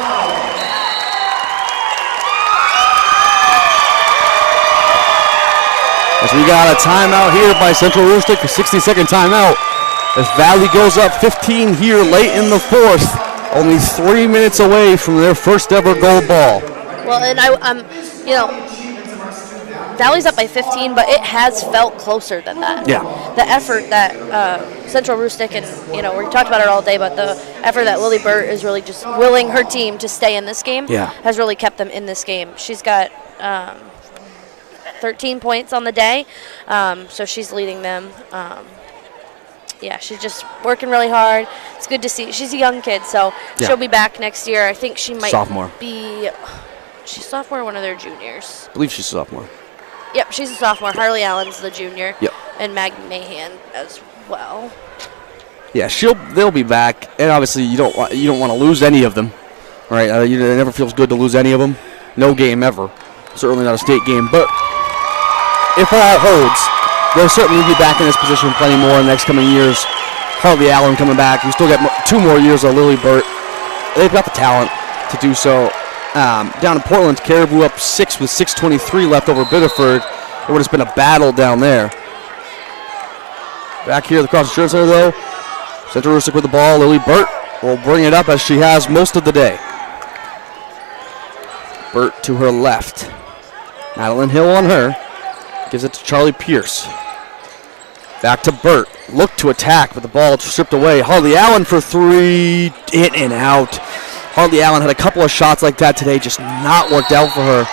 As we got a timeout here by Central Aroostook, a 60-second timeout. As Valley goes up 15 here late in the fourth, only 3 minutes away from their first ever gold ball. Well, and Valley's up by 15, but it has felt closer than that. Yeah. The effort that Central Aroostook and, we talked about it all day, but the effort that Lily Burt is really just willing her team to stay in this game has really kept them in this game. She's got 13 points on the day, so she's leading them. She's just working really hard. It's good to see. She's a young kid, so she'll be back next year. I think she might be she's sophomore, one of their juniors. I believe she's a sophomore. Yep, she's a sophomore. Harley Allen's the junior. Yep. And Maggie Mahan as well. Yeah, they'll be back, and obviously you don't want to lose any of them, right? It never feels good to lose any of them. No game ever. Certainly not a state game, but if all holds, they'll certainly be back in this position plenty more in the next coming years. Harley Allen coming back. We still got 2 more years of Lily Burt. They've got the talent to do so. Down in Portland, Caribou up 6 with 6:23 left over Biddeford. It would have been a battle down there. Back here at the Cross Insurance Center, though, Central Aroostook with the ball. Lily Burt will bring it up as she has most of the day. Burt to her left. Madeline Hill on her. Gives it to Charlie Pierce. Back to Burt. Look to attack, but the ball stripped away. Harley Allen for 3. In and out. Harley Allen had a couple of shots like that today, just not worked out for her.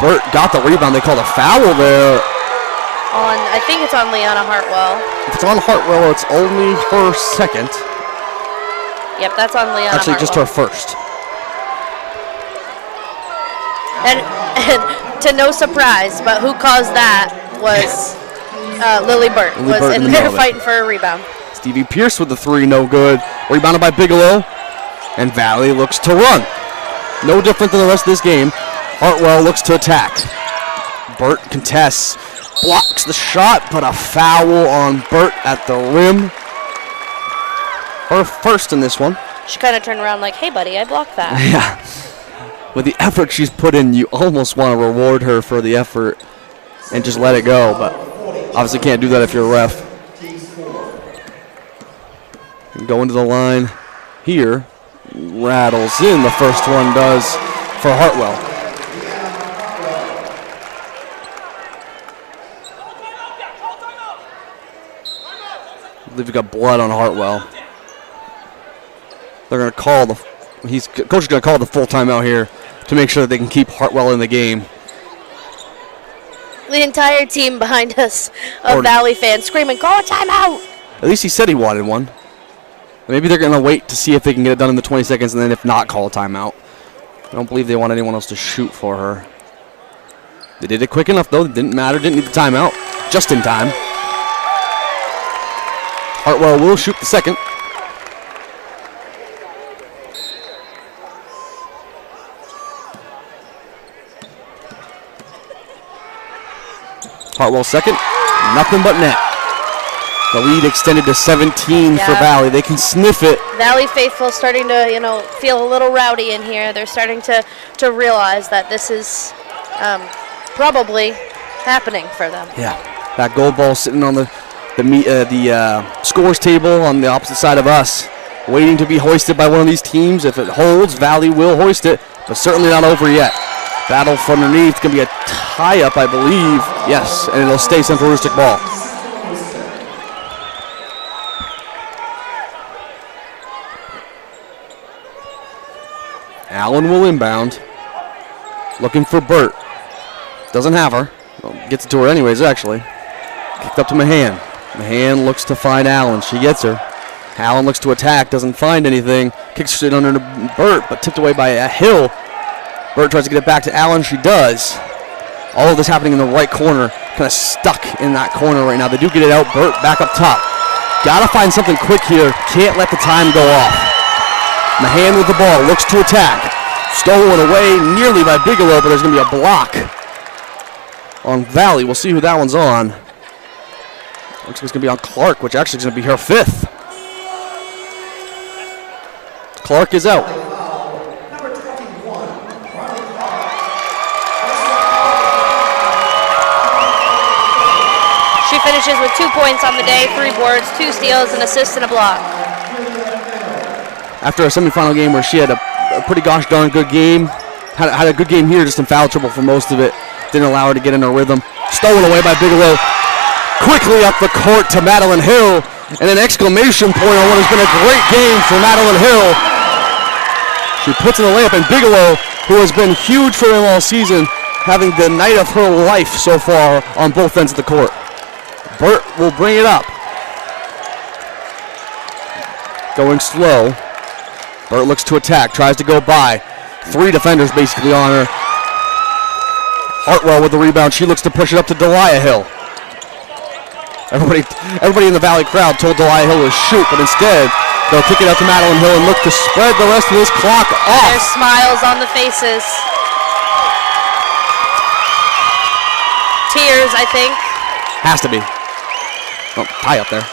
Burt got the rebound. They called a foul there. I think it's on Leanna Hartwell. If it's on Hartwell, it's only her second. Yep, that's on Leanna Actually, Hartwell. just her first. And to no surprise, but who caused that was Lily Burt. Was in there fighting for a rebound. Stevie Pierce with the 3, no good. Rebounded by Bigelow. And Valley looks to run. No different than the rest of this game. Hartwell looks to attack. Burt contests. Blocks the shot, but a foul on Burt at the rim. Her first in this one. She kind of turned around like, hey, buddy, I blocked that. Yeah. With the effort she's put in, you almost want to reward her for the effort and just let it go, but obviously can't do that if you're a ref. And going to the line here. Rattles in. The first one does for Hartwell. I believe we got blood on Hartwell. They're going to call coach is going to call the full timeout here to make sure that they can keep Hartwell in the game. the entire team behind us of Valley fans screaming, "Call a timeout!" At least he said he wanted one. Maybe they're going to wait to see if they can get it done in the 20 seconds, and then if not, call a timeout. I don't believe they want anyone else to shoot for her. They did it quick enough, though. It didn't matter. Didn't need the timeout. Just in time. Hartwell will shoot the second. Hartwell second. Nothing but net. The lead extended to 17 for Valley. They can sniff it. Valley faithful starting to, feel a little rowdy in here. They're starting to realize that this is probably happening for them. Yeah, that gold ball sitting on the scores table on the opposite side of us, waiting to be hoisted by one of these teams. If it holds, Valley will hoist it, but certainly not over yet. Battle from underneath. It's going to be a tie-up, I believe. Yes, and it'll stay Central Aroostook ball. Allen will inbound. Looking for Burt. Doesn't have her. Well, gets it to her anyways, actually. Kicked up to Mahan. Mahan looks to find Allen. She gets her. Allen looks to attack. Doesn't find anything. Kicks it under to Burt, but tipped away by a Hill. Burt tries to get it back to Allen. She does. All of this happening in the right corner. Kind of stuck in that corner right now. They do get it out. Burt back up top. Got to find something quick here. Can't let the time go off. Mahan with the ball. Looks to attack. Stolen away nearly by Bigelow, but there's going to be a block on Valley. We'll see who that one's on. Looks like it's going to be on Clark, which actually is going to be her fifth. Clark is out. She finishes with 2 points on the day, 3 boards, 2 steals, an assist, and a block. After a semifinal game where she had a pretty gosh darn good game, had a good game here, just in foul trouble for most of it. Didn't allow her to get in her rhythm. Stolen away by Bigelow. Quickly up the court to Madeline Hill, and an exclamation point on what has been a great game for Madeline Hill. She puts in the layup, and Bigelow, who has been huge for them all season, having the night of her life so far on both ends of the court. Burt will bring it up. Going slow. Burt looks to attack, tries to go by. 3 defenders basically on her. Hartwell with the rebound. She looks to push it up to Delia Hill. Everybody in the Valley crowd told Delia Hill to shoot, but instead they'll kick it out to Madeline Hill and look to spread the rest of this clock off. There's smiles on the faces. Tears, I think. Has to be. Oh, tie up there.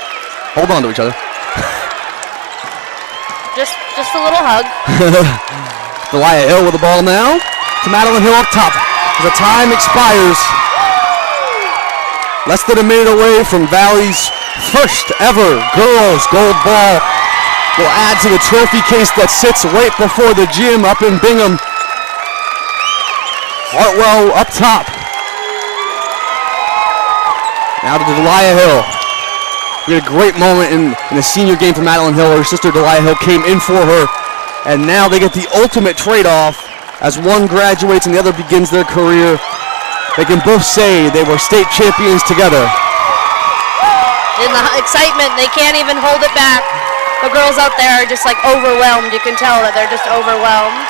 Hold on to each other. Just a little hug. Delia Hill with the ball now to Madeline Hill up top. As the time expires. Less than a minute away from Valley's first ever girls gold ball. Will add to the trophy case that sits right before the gym up in Bingham. Hartwell up top. Now to Delia Hill. We had a great moment in the senior game for Madeline Hill. Her sister Delia Hill came in for her. And now they get the ultimate trade-off as one graduates and the other begins their career. They can both say they were state champions together. In the excitement, they can't even hold it back. The girls out there are just like overwhelmed. You can tell that they're just overwhelmed.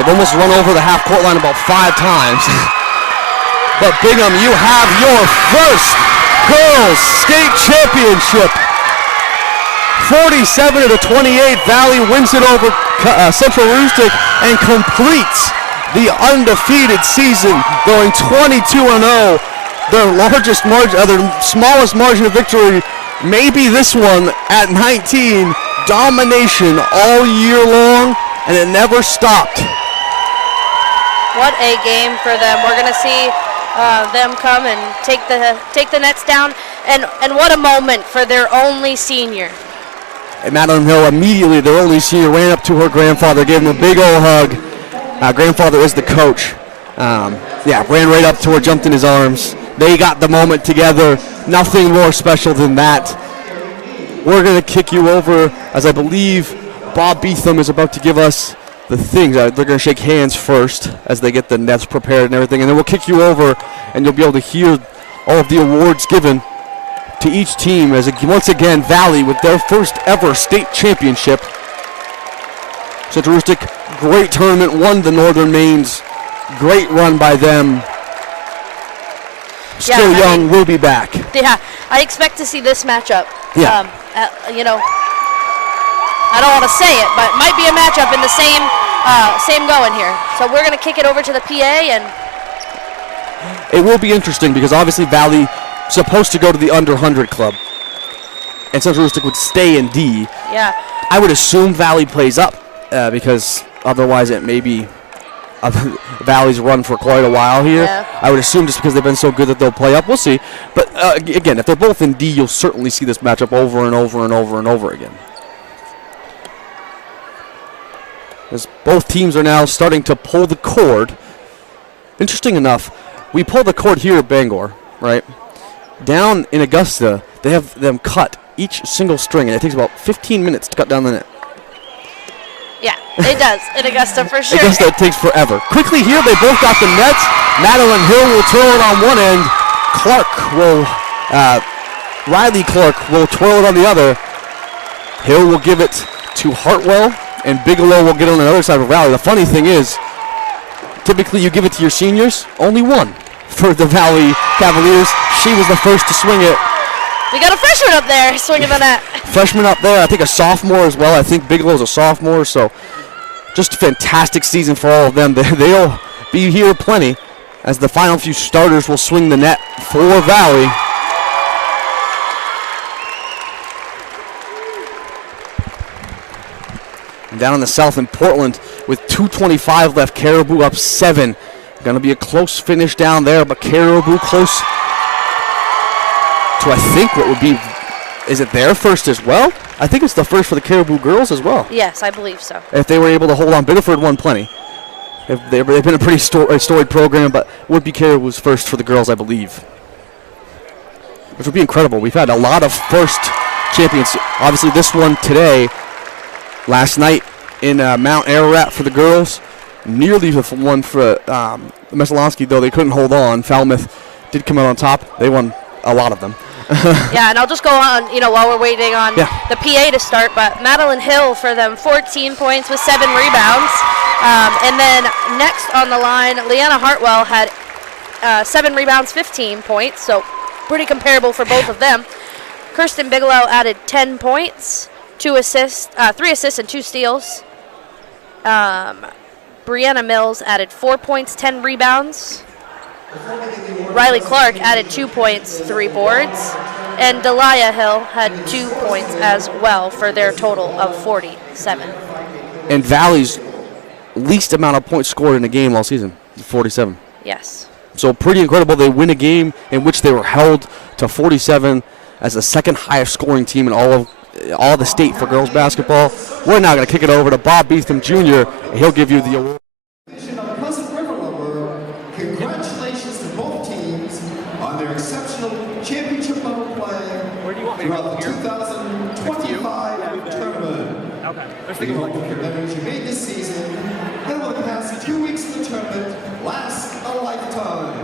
They've almost run over the half-court line about 5 times. But Bingham, you have your first girls state championship. 47-28, Valley wins it over Central Aroostook and completes the undefeated season, going 22-0. Their largest margin, their smallest margin of victory, maybe this one at 19. Domination all year long, and it never stopped. What a game for them. We're going to see them come and take the nets down, and what a moment for their only senior. And Madeline Hill immediately, their only senior, ran up to her grandfather, gave him a big old hug. Grandfather is the coach. Ran right up to her, jumped in his arms. They got the moment together. Nothing more special than that. We're going to kick you over, as I believe Bob Beetham is about to give us the things. They're going to shake hands first as they get the nets prepared and everything, and then we'll kick you over, and you'll be able to hear all of the awards given to each team as once again Valley with their first ever state championship. Central Aroostook, great tournament, won the Northern Mains. Great run by them. Still young, will be back. Yeah, I expect to see this matchup. Yeah. You know, I don't want to say it, but it might be a matchup in the same going here. So we're going to kick it over to the PA, and it will be interesting because obviously Valley supposed to go to the under 100 club, and Central Aroostook would stay in D. Yeah. I would assume Valley plays up because otherwise it may be Valley's run for quite a while here. Yeah. I would assume just because they've been so good that they'll play up. We'll see. But again, if they're both in D, you'll certainly see this matchup over and over and over and over again. As both teams are now starting to pull the cord. Interesting enough, we pull the cord here at Bangor, right? Down in Augusta, they have them cut each single string, and it takes about 15 minutes to cut down the net. yeah, it does in Augusta for sure. Augusta, it takes forever. Quickly here, they both got the nets. Madeline Hill will twirl it on one end. Riley Clark will twirl it on the other. Hill will give it to Hartwell, and Bigelow will get on the other side of Valley. The funny thing is, typically you give it to your seniors, only one for the Valley Cavaliers. She was the first to swing it. We got a freshman up there swinging the net. Freshman up there, I think a sophomore as well. I think Bigelow's a sophomore, so just a fantastic season for all of them. They'll be here plenty as the final few starters will swing the net for Valley. And down in the south in Portland with 2:25 left, Caribou up 7. Going to be a close finish down there, but Caribou close to, I think, what would be, is it their first as well? I think it's the first for the Caribou girls as well. Yes, I believe so. If they were able to hold on, Biddeford won plenty. They've been a pretty storied program, but would be Caribou's first for the girls, I believe. Which would be incredible. We've had a lot of first champions. Obviously, this one today, last night in Mount Ararat for the girls. Nearly the one for Messalonsky, though they couldn't hold on. Falmouth did come out on top. They won a lot of them. Yeah, and I'll just go on, while we're waiting on the PA to start, but Madeline Hill for them, 14 points with 7 rebounds. And then next on the line, Leanna Hartwell had 7 rebounds, 15 points, so pretty comparable for both of them. Kirsten Bigelow added 10 points, 3 assists and 2 steals. Brianna Mills added 4 points, 10 rebounds. Riley Clark added 2 points, 3 boards. And Delia Hill had 2 points as well for their total of 47. And Valley's least amount of points scored in a game all season, 47. Yes. So pretty incredible. They win a game in which they were held to 47 as the second highest scoring team in all of the state for girls basketball. We're now going to kick it over to Bob Beetham Jr., and he'll give you the award. Congratulations to both teams on their exceptional championship level play throughout the 2025 tournament. The collective commitments you made this season and over the past 2 weeks of the tournament last a lifetime.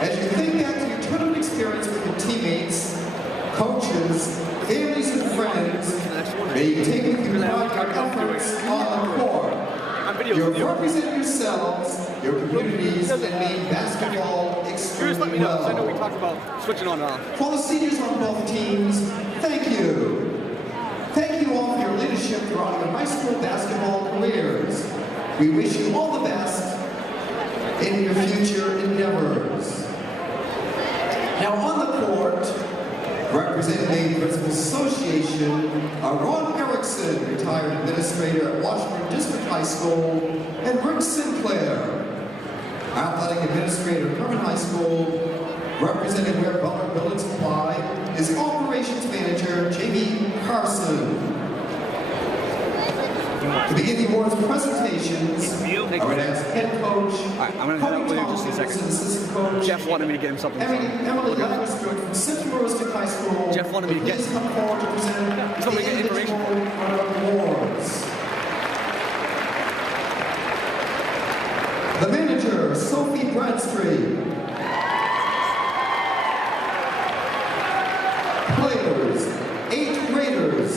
As you think back to your tournament experience with your teammates, coaches, families, and friends, may you take with you pride your efforts on the court. You're representing yourselves, your communities, and made basketball extremely well. I know we talked about switching on and off. For the seniors on both teams, thank you. Thank you all for your leadership throughout your high school basketball careers. We wish you all the best in your future endeavors. Now on the court, representing the Principals Association are Ron Erickson, retired administrator at Washburn District High School, and Rick Sinclair, athletic administrator at Herman High School. Representing Ware Butler Building Supply is operations manager Jamie Carson. To begin the awards presentations, I would ask head coach, I'm going to head out with you just in a second. assistant coach, Jeff wanted me to get him something. Emily Langsford from Central Aroostook High School. Jeff wanted me to get. Please come forward to present He's going to get information. awards. Bradstreet. Players, 8th graders,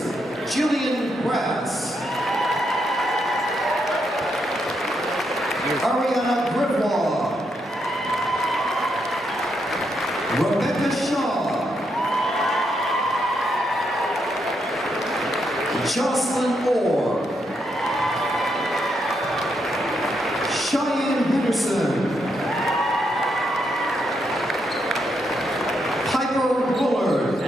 Jillian Brass, Ariana Grimoire, Rebecca Shaw, Jocelyn Orr, Cheyenne Henderson, Piper Bullard,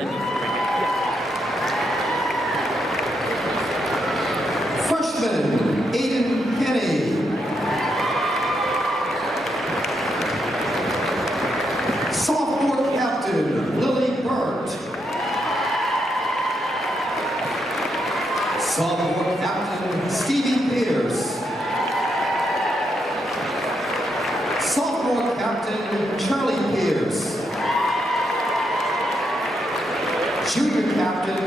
freshman Aiden Kenny, sophomore captain Lily Burt, sophomore captain Stevie Pierce, sophomore captain Charlie Pierce, junior captain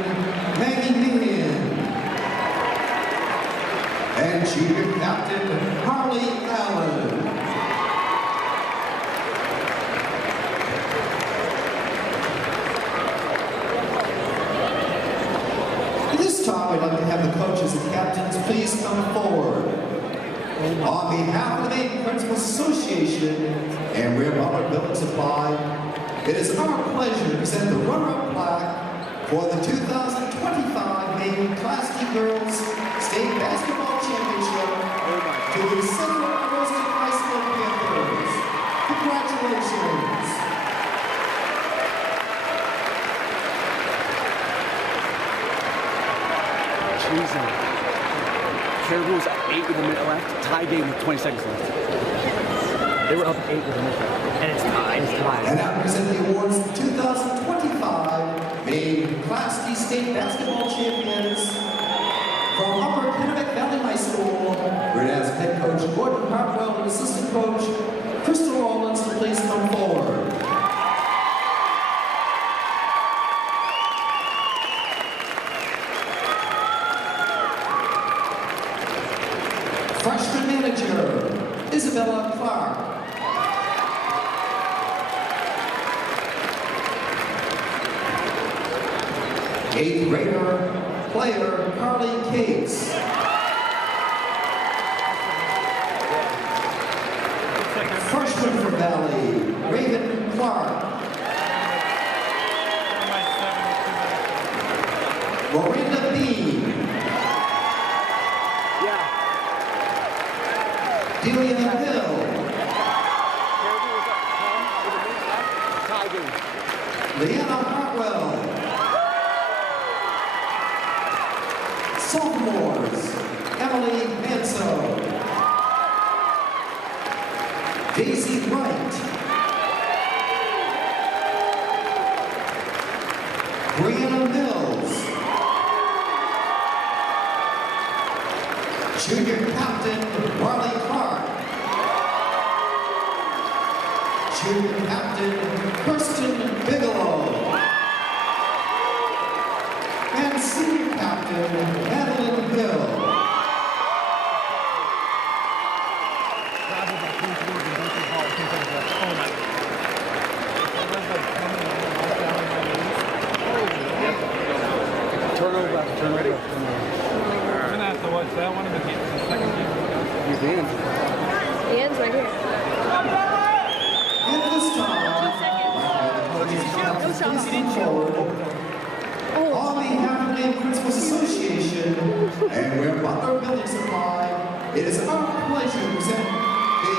Maggie Meehan, and junior captain Harley Allen. At this time, I'd like to have the coaches and captains please come forward. On behalf of the Maine Principals Association and Rear Butler Building Supply, it is our pleasure to present the runner-up plaque for the 2025 Maine Class D Girls State Basketball Championship to the Central Aroostook High School Panthers. Congratulations. Caribou was up 8 with a minute left. Tie game with 20 seconds left. They were up 8 with a minute left. And it's tied. It's tied. And now present the awards to 2025 Maine Class D State Basketball Champions from Upper Kennebec Valley High School. We're going to ask head coach Gordon Hartwell and assistant coach Crystal Rollins to please come forward. Freshman manager, Isabella Clark. Eighth grader, player Carly Cates. Freshman from Valley, Raven Clark. Miranda Bean. Delia Hill. Leanna Hartwell. Sophomores, Emily Manso. Daisy Wright. Brianna Mills. Junior captain, Marley Clark. Junior captain, Kirsten Bigelow. And senior captain, Madeline Hill. Turnover. We're gonna have to watch that one and get the second game. Your band. The end's right here. At this time, on behalf of the Maine Principals Association and Ware Butler Building Supply, it is our pleasure to present the